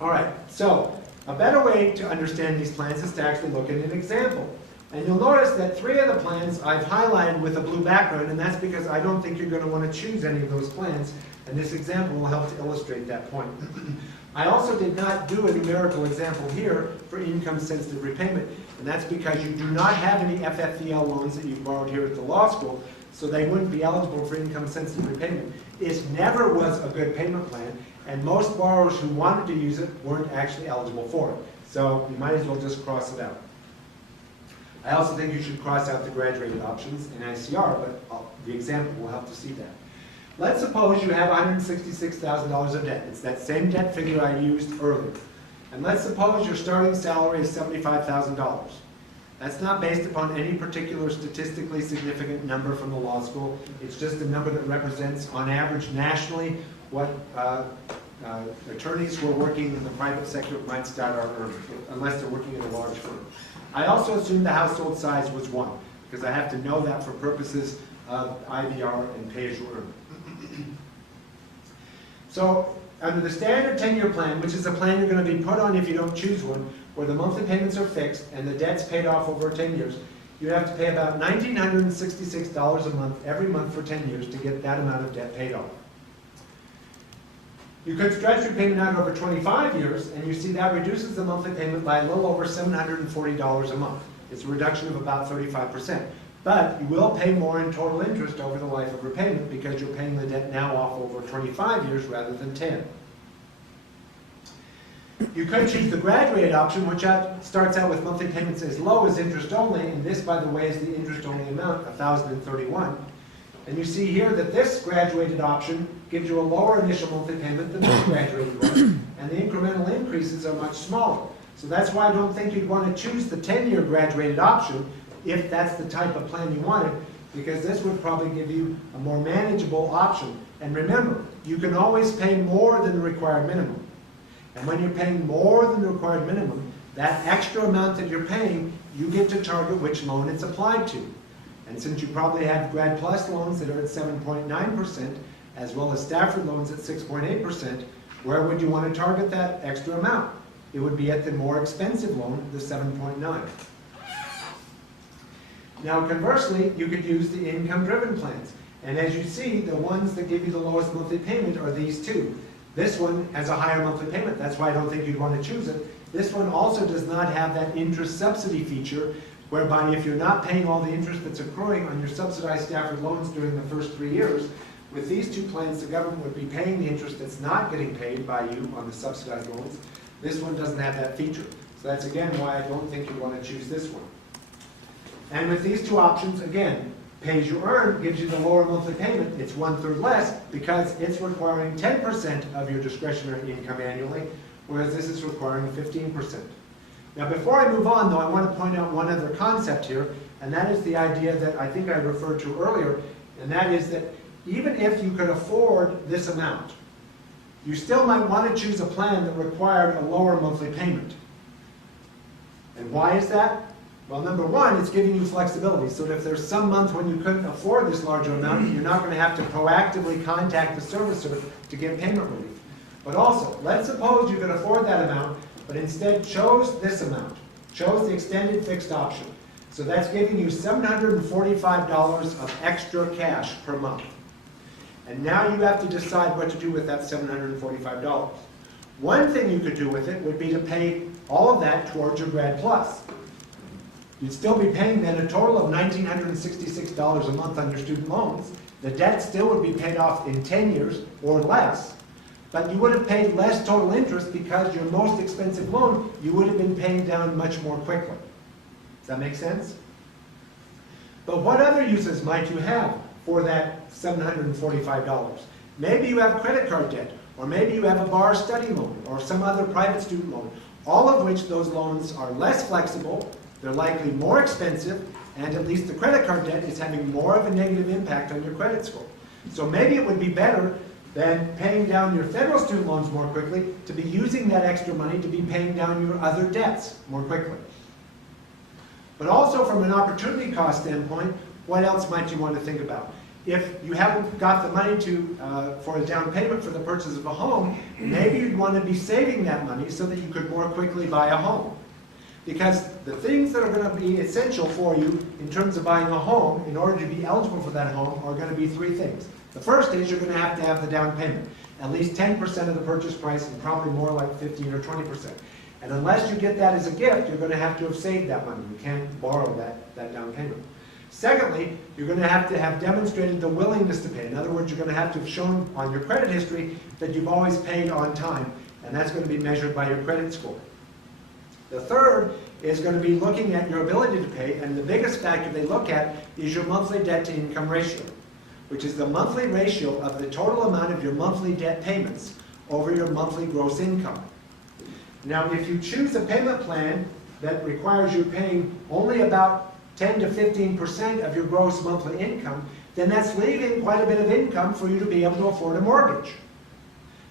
All right, so a better way to understand these plans is to actually look at an example. And you'll notice that 3 of the plans I've highlighted with a blue background, and that's because I don't think you're going to want to choose any of those plans, and this example will help to illustrate that point. I also did not do a numerical example here for income-sensitive repayment, and that's because you do not have any FFEL loans that you've borrowed here at the law school, so they wouldn't be eligible for income-sensitive repayment. It never was a good payment plan, and most borrowers who wanted to use it weren't actually eligible for it. So you might as well just cross it out. I also think you should cross out the graduated options in ICR, but the example will help to see that. Let's suppose you have $166,000 of debt. It's that same debt figure I used earlier. And let's suppose your starting salary is $75,000. That's not based upon any particular statistically significant number from the law school. It's just a number that represents, on average, nationally, what attorneys who are working in the private sector might start out early, unless they're working in a large firm. I also assumed the household size was 1, because I have to know that for purposes of IVR and pay-as-you-earn. So, under the standard 10-year plan, which is a plan you're going to be put on if you don't choose one, where the monthly payments are fixed and the debt's paid off over 10 years, you have to pay about $1,966 a month every month for 10 years to get that amount of debt paid off. You could stretch your payment out over 25 years, and you see that reduces the monthly payment by a little over $740 a month. It's a reduction of about 35%. But you will pay more in total interest over the life of repayment because you're paying the debt now off over 25 years rather than 10. You could choose the graduated option, which starts out with monthly payments as low as interest only, and this, by the way, is the interest only amount, $1,031. And you see here that this graduated option gives you a lower initial monthly payment than this graduated one, and the incremental increases are much smaller. So that's why I don't think you'd want to choose the 10-year graduated option if that's the type of plan you wanted, because this would probably give you a more manageable option. And remember, you can always pay more than the required minimum. And when you're paying more than the required minimum, that extra amount that you're paying, you get to target which loan it's applied to. And since you probably have Grad Plus loans that are at 7.9%, as well as Stafford loans at 6.8%, where would you want to target that extra amount? It would be at the more expensive loan, the 7.9. Now conversely, you could use the income-driven plans. And as you see, the ones that give you the lowest monthly payment are these two. This one has a higher monthly payment. That's why I don't think you'd want to choose it. This one also does not have that interest subsidy feature, whereby if you're not paying all the interest that's accruing on your subsidized Stafford loans during the first 3 years, with these two plans, the government would be paying the interest that's not getting paid by you on the subsidized loans. This one doesn't have that feature. So that's again why I don't think you'd want to choose this one. And with these two options, again, pay-as-you-earn gives you the lower monthly payment. It's 1/3 less because it's requiring 10% of your discretionary income annually, whereas this is requiring 15%. Now before I move on though, I want to point out one other concept here, and that is the idea that I think I referred to earlier, and that is that even if you could afford this amount, you still might want to choose a plan that required a lower monthly payment. And why is that? Well, number one, it's giving you flexibility, so that if there's some month when you couldn't afford this larger amount, you're not going to have to proactively contact the servicer to get payment relief. But also, let's suppose you could afford that amount, but instead chose this amount, chose the extended fixed option. So that's giving you $745 of extra cash per month. And now you have to decide what to do with that $745. One thing you could do with it would be to pay all of that towards your Grad Plus. You'd still be paying then a total of $1,966 a month on your student loans. The debt still would be paid off in 10 years or less, but you would have paid less total interest because your most expensive loan you would have been paying down much more quickly. Does that make sense? But what other uses might you have for that $745? Maybe you have credit card debt, or maybe you have a bar study loan, or some other private student loan, all of which those loans are less flexible, they're likely more expensive, and at least the credit card debt is having more of a negative impact on your credit score. So maybe it would be better than paying down your federal student loans more quickly to be using that extra money to be paying down your other debts more quickly. But also from an opportunity cost standpoint, what else might you want to think about? If you haven't got the money for a down payment for the purchase of a home, maybe you'd want to be saving that money so that you could more quickly buy a home. Because the things that are going to be essential for you in terms of buying a home, in order to be eligible for that home, are going to be three things. The first is you're going to have the down payment, at least 10% of the purchase price, and probably more like 15 or 20%. And unless you get that as a gift, you're going to have saved that money. You can't borrow that down payment. Secondly, you're going to have demonstrated the willingness to pay. In other words, you're going to have shown on your credit history that you've always paid on time, and that's going to be measured by your credit score. The third is going to be looking at your ability to pay, and the biggest factor they look at is your monthly debt to income ratio, which is the monthly ratio of the total amount of your monthly debt payments over your monthly gross income. Now, if you choose a payment plan that requires you paying only about 10 to 15% of your gross monthly income, then that's leaving quite a bit of income for you to be able to afford a mortgage.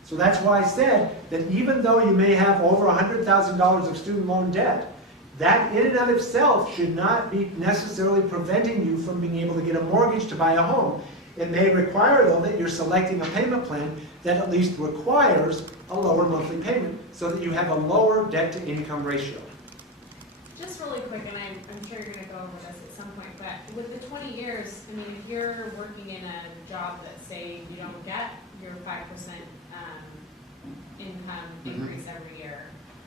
So that's why I said that even though you may have over $100,000 of student loan debt, that in and of itself should not be necessarily preventing you from being able to get a mortgage to buy a home. It may require, though, that you're selecting a payment plan that at least requires a lower monthly payment so that you have a lower debt-to-income ratio. Just really quick, and I'm sure you're gonna go over this at some point, but with the 20 years, I mean, if you're working in a job that, say, you don't get your 5% income increase every year,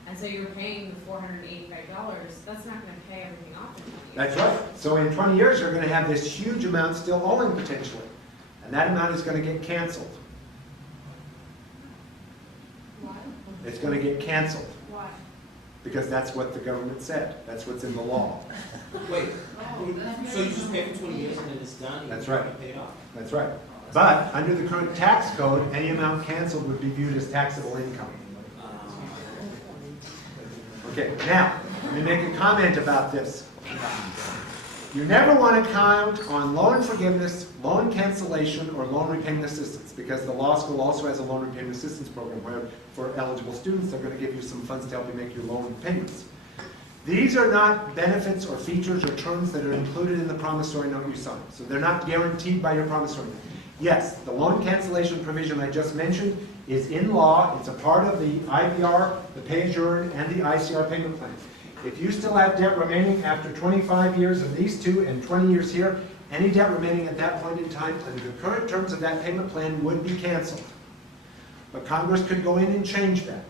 and so you're paying the $485, that's not gonna pay everything off in 20 years. That's right. So in 20 years, you're going to have this huge amount still owing potentially, and that amount is going to get canceled. Why? It's going to get canceled Why? because that's what the government said. That's what's in the law. Wait, so you just pay for 20 years and then it's done? and That's you right. pay it off? That's right. But under the current tax code, any amount canceled would be viewed as taxable income. Okay, now, let me make a comment about this. You never want to count on loan forgiveness, loan cancellation, or loan repayment assistance, because the law school also has a loan repayment assistance program where for eligible students, they're going to give you some funds to help you make your loan payments. These are not benefits or features or terms that are included in the promissory note you sign. So they're not guaranteed by your promissory note. Yes, the loan cancellation provision I just mentioned is in law. It's a part of the IBR, the pay-as-you-earn, and the ICR payment plan. If you still have debt remaining after 25 years of these two and 20 years here, any debt remaining at that point in time under the current terms of that payment plan would be canceled. But Congress could go in and change that.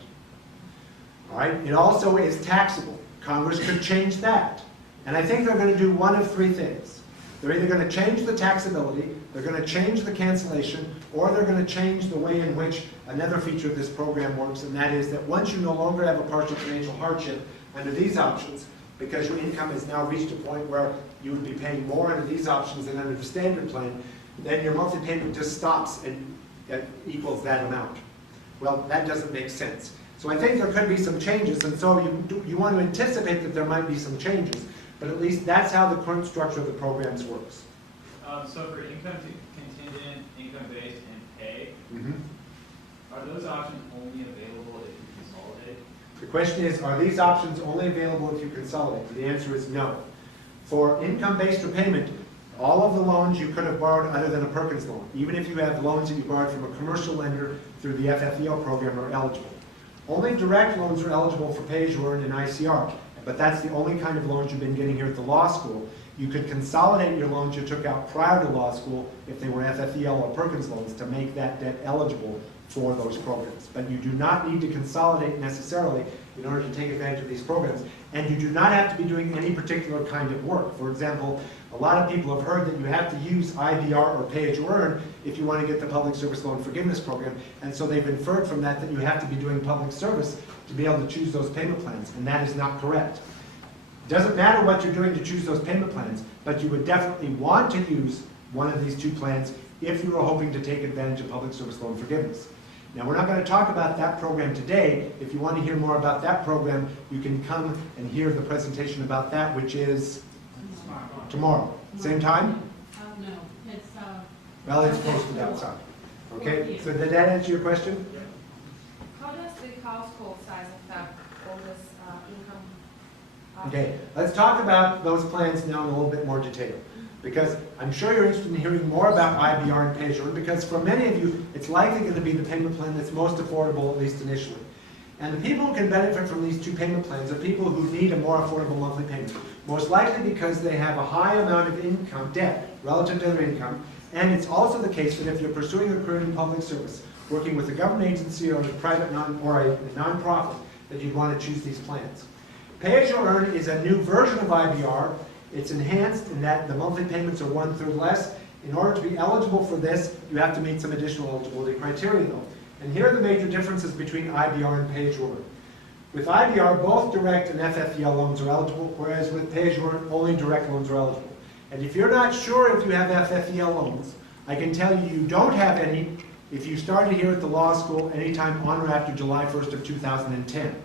All right? It also is taxable. Congress could change that. And I think they're going to do one of three things. They're either going to change the taxability, they're going to change the cancellation, or they're going to change the way in which another feature of this program works, and that is that once you no longer have a partial financial hardship under these options, because your income has now reached a point where you would be paying more under these options than under the standard plan, then your monthly payment just stops and equals that amount. Well, that doesn't make sense. So I think there could be some changes, and so you want to anticipate that there might be some changes, but at least that's how the current structure of the programs works. So for income contingent, income-based, and pay, Mhm. are those options only available if you consolidate? The question is, are these options only available if you consolidate? The answer is no. For income-based repayment, all of the loans you could have borrowed other than a Perkins loan, even if you have loans that you borrowed from a commercial lender through the FFEL program, are eligible. Only direct loans are eligible for pay-as-you-earn and ICR, but that's the only kind of loans you've been getting here at the law school. You could consolidate your loans you took out prior to law school if they were FFEL or Perkins loans to make that debt eligible for those programs. But you do not need to consolidate necessarily in order to take advantage of these programs. And you do not have to be doing any particular kind of work. For example, a lot of people have heard that you have to use IBR or pay-as-you-earn if you want to get the Public Service Loan Forgiveness Program. And so they've inferred from that that you have to be doing public service to be able to choose those payment plans. And that is not correct. It doesn't matter what you're doing to choose those payment plans, but you would definitely want to use one of these two plans if you were hoping to take advantage of Public Service Loan Forgiveness. Now, we're not going to talk about that program today. If you want to hear more about that program, you can come and hear the presentation about that, which is tomorrow. Same time? No, it's, Well, it's posted outside. Okay, so did that answer your question? How does the household size affect all this income? Okay, let's talk about those plans now in a little bit more detail. Because I'm sure you're interested in hearing more about IBR and pay-as-you-earn, because for many of you, it's likely going to be the payment plan that's most affordable, at least initially. And the people who can benefit from these two payment plans are people who need a more affordable monthly payment. Most likely because they have a high amount of income, debt, relative to their income. And it's also the case that if you're pursuing a career in public service, working with a government agency or a private or a nonprofit, that you'd want to choose these plans. Pay-as-you-earn is a new version of IBR. It's enhanced in that the monthly payments are 1/3 less. In order to be eligible for this, you have to meet some additional eligibility criteria though. And here are the major differences between IBR and pay-as-you-earn. With IBR, both direct and FFEL loans are eligible, whereas with pay-as-you-earn, only direct loans are eligible. And if you're not sure if you have FFEL loans, I can tell you you don't have any if you started here at the law school anytime on or after July 1st of 2010.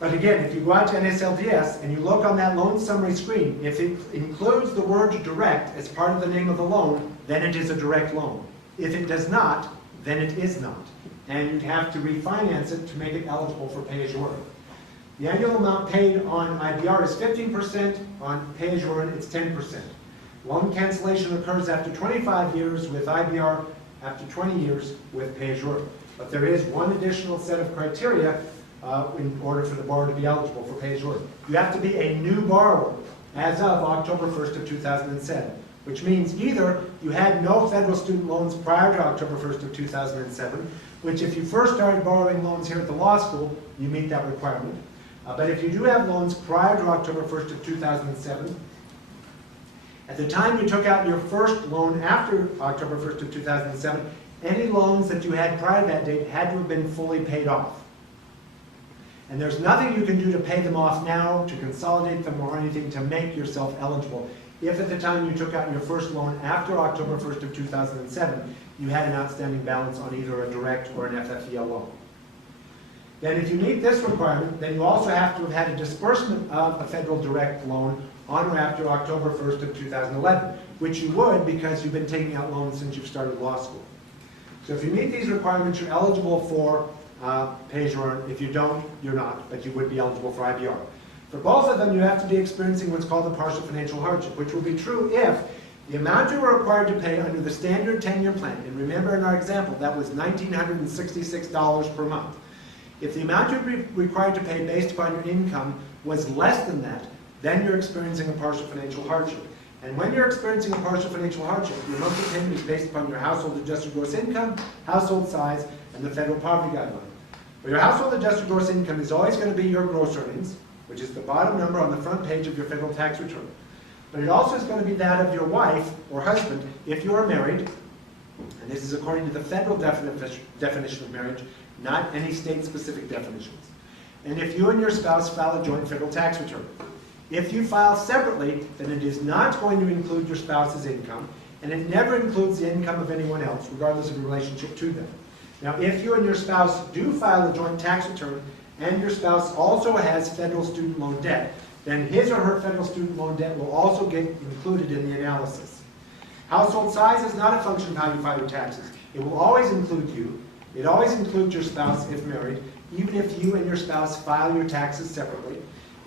But again, if you go out to NSLDS and you look on that loan summary screen, if it includes the word direct as part of the name of the loan, then it is a direct loan. If it does not, then it is not. And you'd have to refinance it to make it eligible for pay-as-you-earn. The annual amount paid on IBR is 15%, on pay-as-you-earn it's 10%. Loan cancellation occurs after 25 years with IBR, after 20 years with pay-as-you-earn. But there is one additional set of criteria in order for the borrower to be eligible for pay-as-you-earn. You have to be a new borrower as of October 1st of 2007, which means either you had no federal student loans prior to October 1st of 2007, which if you first started borrowing loans here at the law school, you meet that requirement. But if you do have loans prior to October 1st of 2007, at the time you took out your first loan after October 1st of 2007, any loans that you had prior to that date had to have been fully paid off. And there's nothing you can do to pay them off now, to consolidate them, or anything to make yourself eligible. If at the time you took out your first loan after October 1st of 2007, you had an outstanding balance on either a direct or an FFEL loan. Then if you meet this requirement, then you also have to have had a disbursement of a federal direct loan on or after October 1st of 2011, which you would because you've been taking out loans since you've started law school. So if you meet these requirements, you're eligible for pay-as-you-earn. If you don't, you're not, but you would be eligible for IBR. For both of them, you have to be experiencing what's called a partial financial hardship, which will be true if the amount you were required to pay under the standard 10-year plan, and remember in our example, that was $1,966 per month. If the amount you're required to pay based upon your income was less than that, then you're experiencing a partial financial hardship. And when you're experiencing a partial financial hardship, your monthly payment is based upon your household adjusted gross income, household size, and the federal poverty guideline. But your household adjusted gross income is always going to be your gross earnings, which is the bottom number on the front page of your federal tax return. But it also is going to be that of your wife or husband if you are married, and this is according to the federal definition of marriage, not any state-specific definitions. And if you and your spouse file a joint federal tax return. If you file separately, then it is not going to include your spouse's income, and it never includes the income of anyone else, regardless of your relationship to them. Now, if you and your spouse do file a joint tax return, and your spouse also has federal student loan debt, then his or her federal student loan debt will also get included in the analysis. Household size is not a function of how you file your taxes. It will always include you. It always includes your spouse if married, even if you and your spouse file your taxes separately.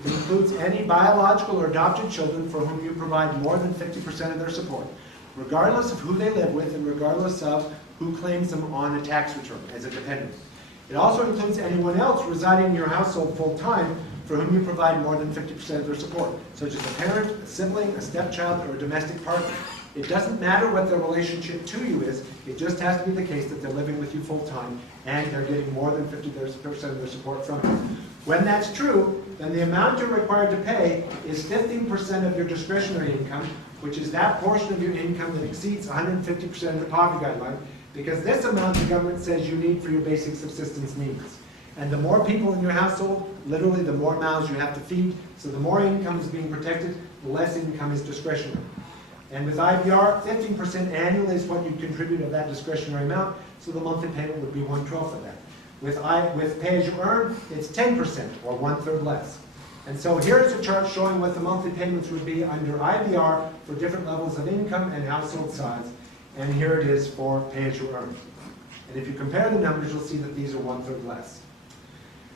It includes any biological or adopted children for whom you provide more than 50% of their support, regardless of who they live with and regardless of who claims them on a tax return as a dependent. It also includes anyone else residing in your household full-time for whom you provide more than 50% of their support, such as a parent, a sibling, a stepchild, or a domestic partner. It doesn't matter what their relationship to you is, it just has to be the case that they're living with you full-time and they're getting more than 50% of their support from you. When that's true, then the amount you're required to pay is 15% of your discretionary income, which is that portion of your income that exceeds 150% of the poverty guideline, because this amount the government says you need for your basic subsistence needs. And the more people in your household, literally the more mouths you have to feed, so the more income is being protected, the less income is discretionary. And with IBR, 15% annually is what you contribute of that discretionary amount, so the monthly payment would be 1/12 of that. With pay-as-you-earn, it's 10%, or 1/3 less. And so here's a chart showing what the monthly payments would be under IBR for different levels of income and household size. And here it is for pay-as-you-earn. And if you compare the numbers, you'll see that these are 1/3 less.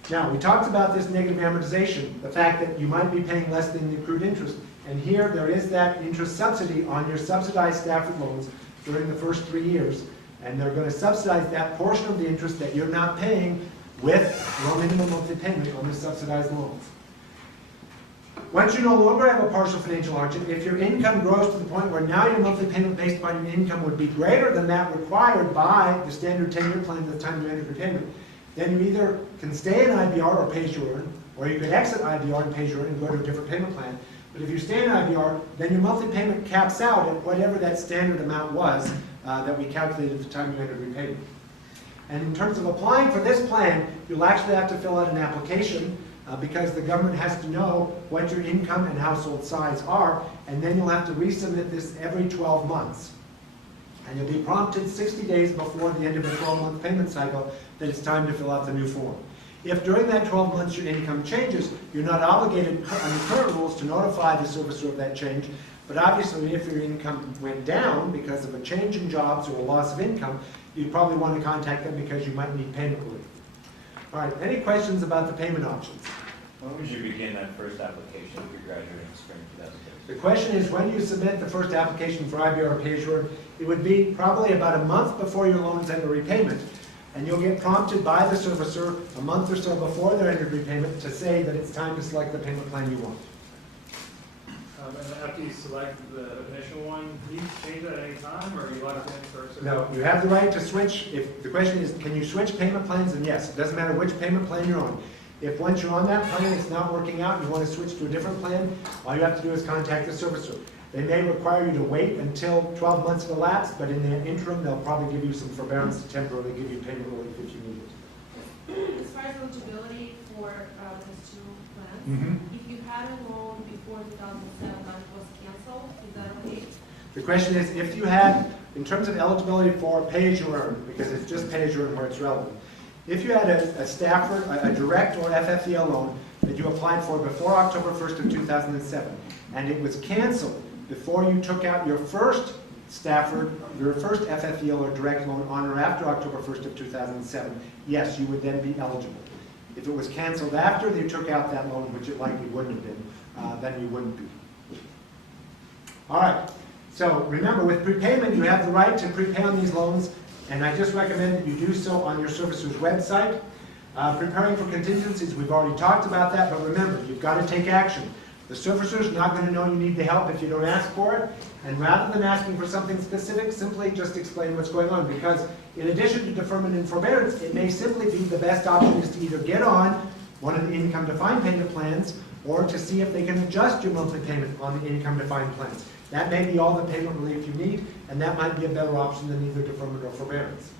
Now, we talked about this negative amortization, the fact that you might be paying less than the accrued interest. And here, there is that interest subsidy on your subsidized Stafford loans during the first 3 years. And they're going to subsidize that portion of the interest that you're not paying with your minimum monthly payment on the subsidized loans. Once you no longer have a partial financial hardship, if your income grows to the point where now your monthly payment based upon your income would be greater than that required by the standard 10-year plan at the time you enter repayment, then you either can stay in IBR or pay-as-you-earn, or you could exit IBR and pay-as-you-earn and go to a different payment plan. But if you stay in IBR, then your monthly payment caps out at whatever that standard amount was that we calculated at the time you entered repayment. And in terms of applying for this plan, you'll actually have to fill out an application because the government has to know what your income and household size are, and then you'll have to resubmit this every 12 months. And you'll be prompted 60 days before the end of the 12-month payment cycle that it's time to fill out the new form. If during that 12 months your income changes, you're not obligated under current rules to notify the servicer of that change, but obviously if your income went down because of a change in jobs or a loss of income, you probably want to contact them because you might need payment relief. All right, any questions about the payment options? When would you begin that first application if you're graduating in spring 2006? The question is, when you submit the first application for IBR or pay-as-you-earn, it would be probably about a month before your loans enter repayment, and you'll get prompted by the servicer a month or so before they're entered repayment to say that it's time to select the payment plan you want. And after you select the initial one, can you change that at any time, or are you locked in for a certain? No, you have the right to switch. If the question is, can you switch payment plans? And yes, it doesn't matter which payment plan you're on. If once you're on that plan, it's not working out, and you want to switch to a different plan, all you have to do is contact the servicer. They may require you to wait until 12 months have elapsed, but in the interim, they'll probably give you some forbearance to temporarily give you payment relief if you need it. As far as eligibility for those two plans, if you had a loan before 2007 but it was canceled, is that okay? The question is, if you had, in terms of eligibility for pay-as-you-earn, because it's just pay-as-you-earn where it's relevant, if you had a Stafford, a direct or FFEL loan that you applied for before October 1st of 2007, and it was canceled before you took out your first Stafford, your first FFEL or direct loan on or after October 1st of 2007, yes, you would then be eligible. If it was canceled after you took out that loan, which it likely wouldn't have been, then you wouldn't be. All right, so remember, with prepayment, you have the right to prepay on these loans, and I just recommend that you do so on your servicer's website. Preparing for contingencies, we've already talked about that, but remember, you've got to take action. The servicer's not going to know you need the help if you don't ask for it, and rather than asking for something specific, simply just explain what's going on, because in addition to deferment and forbearance, it may simply be the best option is to either get on one of the income-defined payment plans, or to see if they can adjust your monthly payment on the income-defined plans. That may be all the payment relief you need, and that might be a better option than either deferment or forbearance.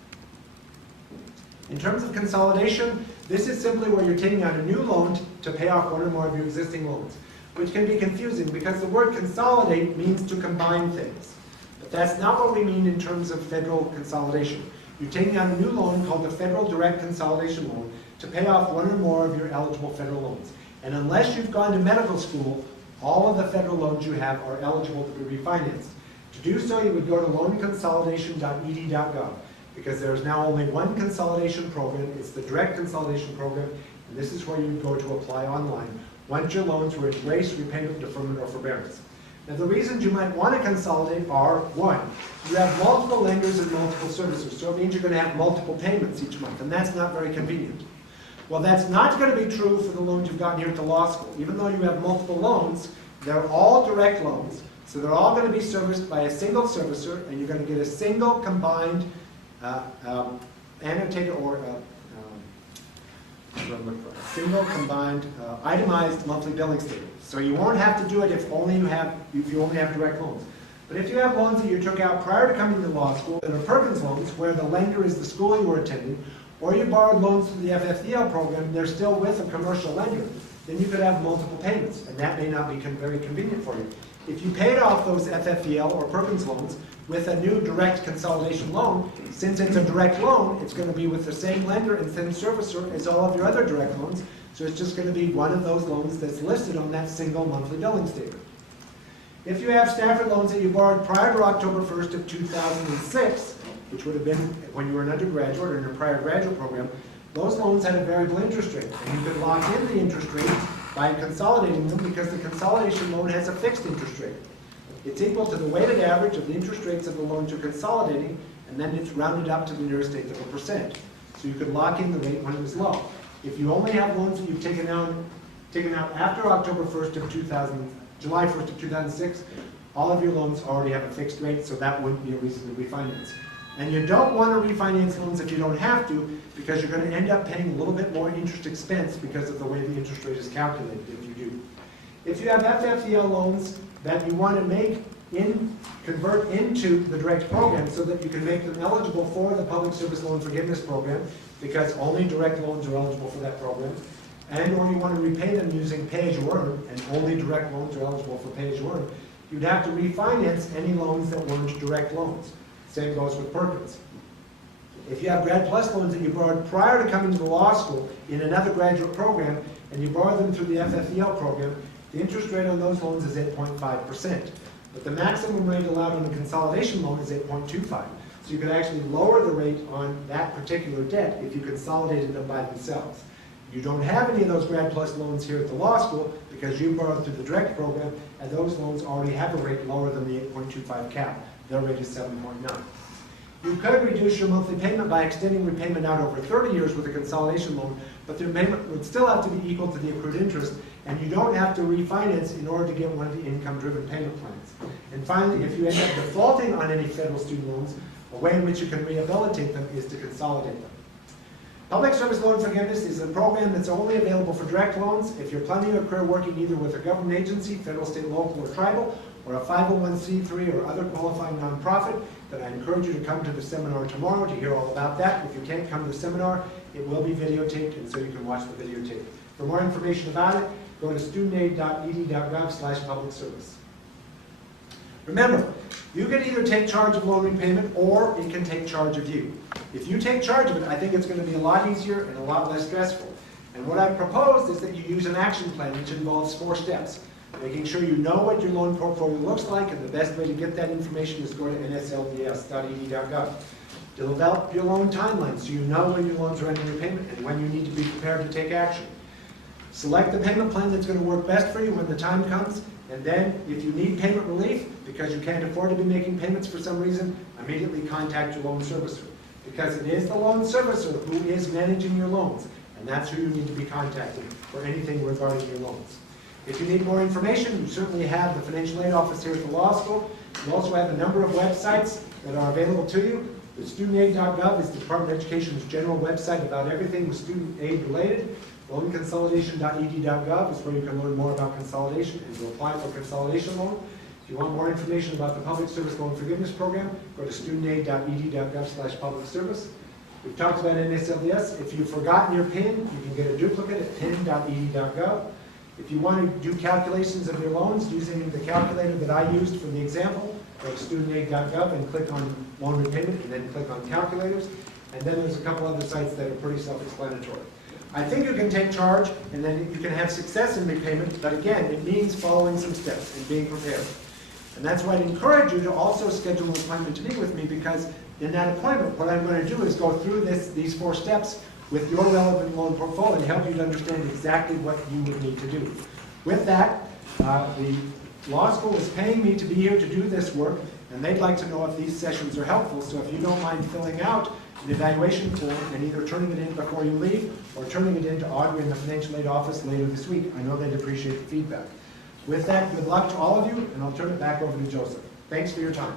In terms of consolidation, this is simply where you're taking out a new loan to pay off one or more of your existing loans, which can be confusing because the word consolidate means to combine things. But that's not what we mean in terms of federal consolidation. You're taking out a new loan called the Federal Direct Consolidation Loan to pay off one or more of your eligible federal loans. And unless you've gone to medical school, all of the federal loans you have are eligible to be refinanced. To do so, you would go to loanconsolidation.ed.gov, because there is now only one consolidation program. It's the Direct Consolidation Program, and this is where you would go to apply online once your loans were in race, repayment, deferment, or forbearance. Now, the reasons you might want to consolidate are, one, you have multiple lenders and multiple servicers, so it means you're going to have multiple payments each month, and that's not very convenient. Well, that's not going to be true for the loans you've gotten here to law school. Even though you have multiple loans, they're all direct loans, so they're all going to be serviced by a single servicer, and you're going to get a single combined annotated or itemized monthly billing statement. So you won't have to do it if you only have direct loans. But if you have loans that you took out prior to coming to law school, that are Perkins loans, where the lender is the school you were attending, or you borrowed loans through the FFEL program, and they're still with a commercial lender, then you could have multiple payments, and that may not be very convenient for you. If you paid off those FFEL or Perkins loans with a new direct consolidation loan, since it's a direct loan, it's going to be with the same lender and same servicer as all of your other direct loans, so it's just going to be one of those loans that's listed on that single monthly billing statement. If you have Stafford loans that you borrowed prior to October 1st of 2006, which would have been when you were an undergraduate or in your prior graduate program, those loans had a variable interest rate, and you could lock in the interest rate by consolidating them because the consolidation loan has a fixed interest rate. It's equal to the weighted average of the interest rates of the loans you're consolidating, and then it's rounded up to the nearest eighth of a percent. So you could lock in the rate when it was low. If you only have loans that you've taken out after October 1st of July 1st of 2006, all of your loans already have a fixed rate, so that wouldn't be a reason to refinance. And you don't want to refinance loans if you don't have to, because you're going to end up paying a little bit more interest expense because of the way the interest rate is calculated if you do. If you have FFEL loans that you want to convert into the direct program so that you can make them eligible for the Public Service Loan Forgiveness Program, because only direct loans are eligible for that program, and or you want to repay them using pay-as-you-earn, and only direct loans are eligible for pay-as-you-earn, you'd have to refinance any loans that weren't direct loans. Same goes with Perkins. If you have Grad Plus loans that you borrowed prior to coming to the law school in another graduate program, and you borrow them through the FFEL program, the interest rate on those loans is 8.5%. But the maximum rate allowed on a consolidation loan is 8.25. So So you can actually lower the rate on that particular debt if you consolidated them by themselves. You don't have any of those Grad Plus loans here at the law school because you borrowed through the direct program, and those loans already have a rate lower than the 8.25 cap. Their rate is 7.9. You could reduce your monthly payment by extending repayment out over 30 years with a consolidation loan, but the repayment would still have to be equal to the accrued interest, and you don't have to refinance in order to get one of the income-driven payment plans. And finally, if you end up defaulting on any federal student loans, a way in which you can rehabilitate them is to consolidate them. Public Service Loan Forgiveness is a program that's only available for direct loans. If you're planning a career working either with a government agency, federal, state, local, or tribal, or a 501c3 or other qualifying nonprofit, then I encourage you to come to the seminar tomorrow to hear all about that. If you can't come to the seminar, it will be videotaped, and so you can watch the videotape. For more information about it, go to studentaid.ed.gov/public-service. Remember, you can either take charge of loan repayment or it can take charge of you. If you take charge of it, I think it's going to be a lot easier and a lot less stressful. And what I've proposed is that you use an action plan which involves 4 steps. Making sure you know what your loan portfolio looks like, and the best way to get that information is go to nslds.ed.gov. Develop your loan timeline so you know when your loans are ending repayment and when you need to be prepared to take action. Select the payment plan that's going to work best for you when the time comes, and then if you need payment relief because you can't afford to be making payments for some reason, immediately contact your loan servicer. Because it is the loan servicer who is managing your loans, and that's who you need to be contacting for anything regarding your loans. If you need more information, you certainly have the financial aid office here at the law school. You also have a number of websites that are available to you. The studentaid.gov is the Department of Education's general website about everything with student aid related. Loanconsolidation.ed.gov is where you can learn more about consolidation and to apply for a consolidation loan. If you want more information about the Public Service Loan Forgiveness Program, go to studentaid.ed.gov/public-service. We've talked about NSLDS. If you've forgotten your PIN, you can get a duplicate at pin.ed.gov. If you want to do calculations of your loans using the calculator that I used for the example, go to studentaid.gov and click on loan repayment and then click on calculators. And then there's a couple other sites that are pretty self-explanatory. I think you can take charge and then you can have success in repayment, but again, it means following some steps and being prepared. And that's why I'd encourage you to also schedule an appointment to meet with me, because in that appointment, what I'm going to do is go through these 4 steps with your relevant loan portfolio and help you to understand exactly what you would need to do. With that, the law school is paying me to be here to do this work, and they'd like to know if these sessions are helpful. So if you don't mind filling out an evaluation form and either turning it in before you leave or turning it in to Audrey in the financial aid office later this week, I know they'd appreciate the feedback. With that, good luck to all of you, and I'll turn it back over to Joseph. Thanks for your time.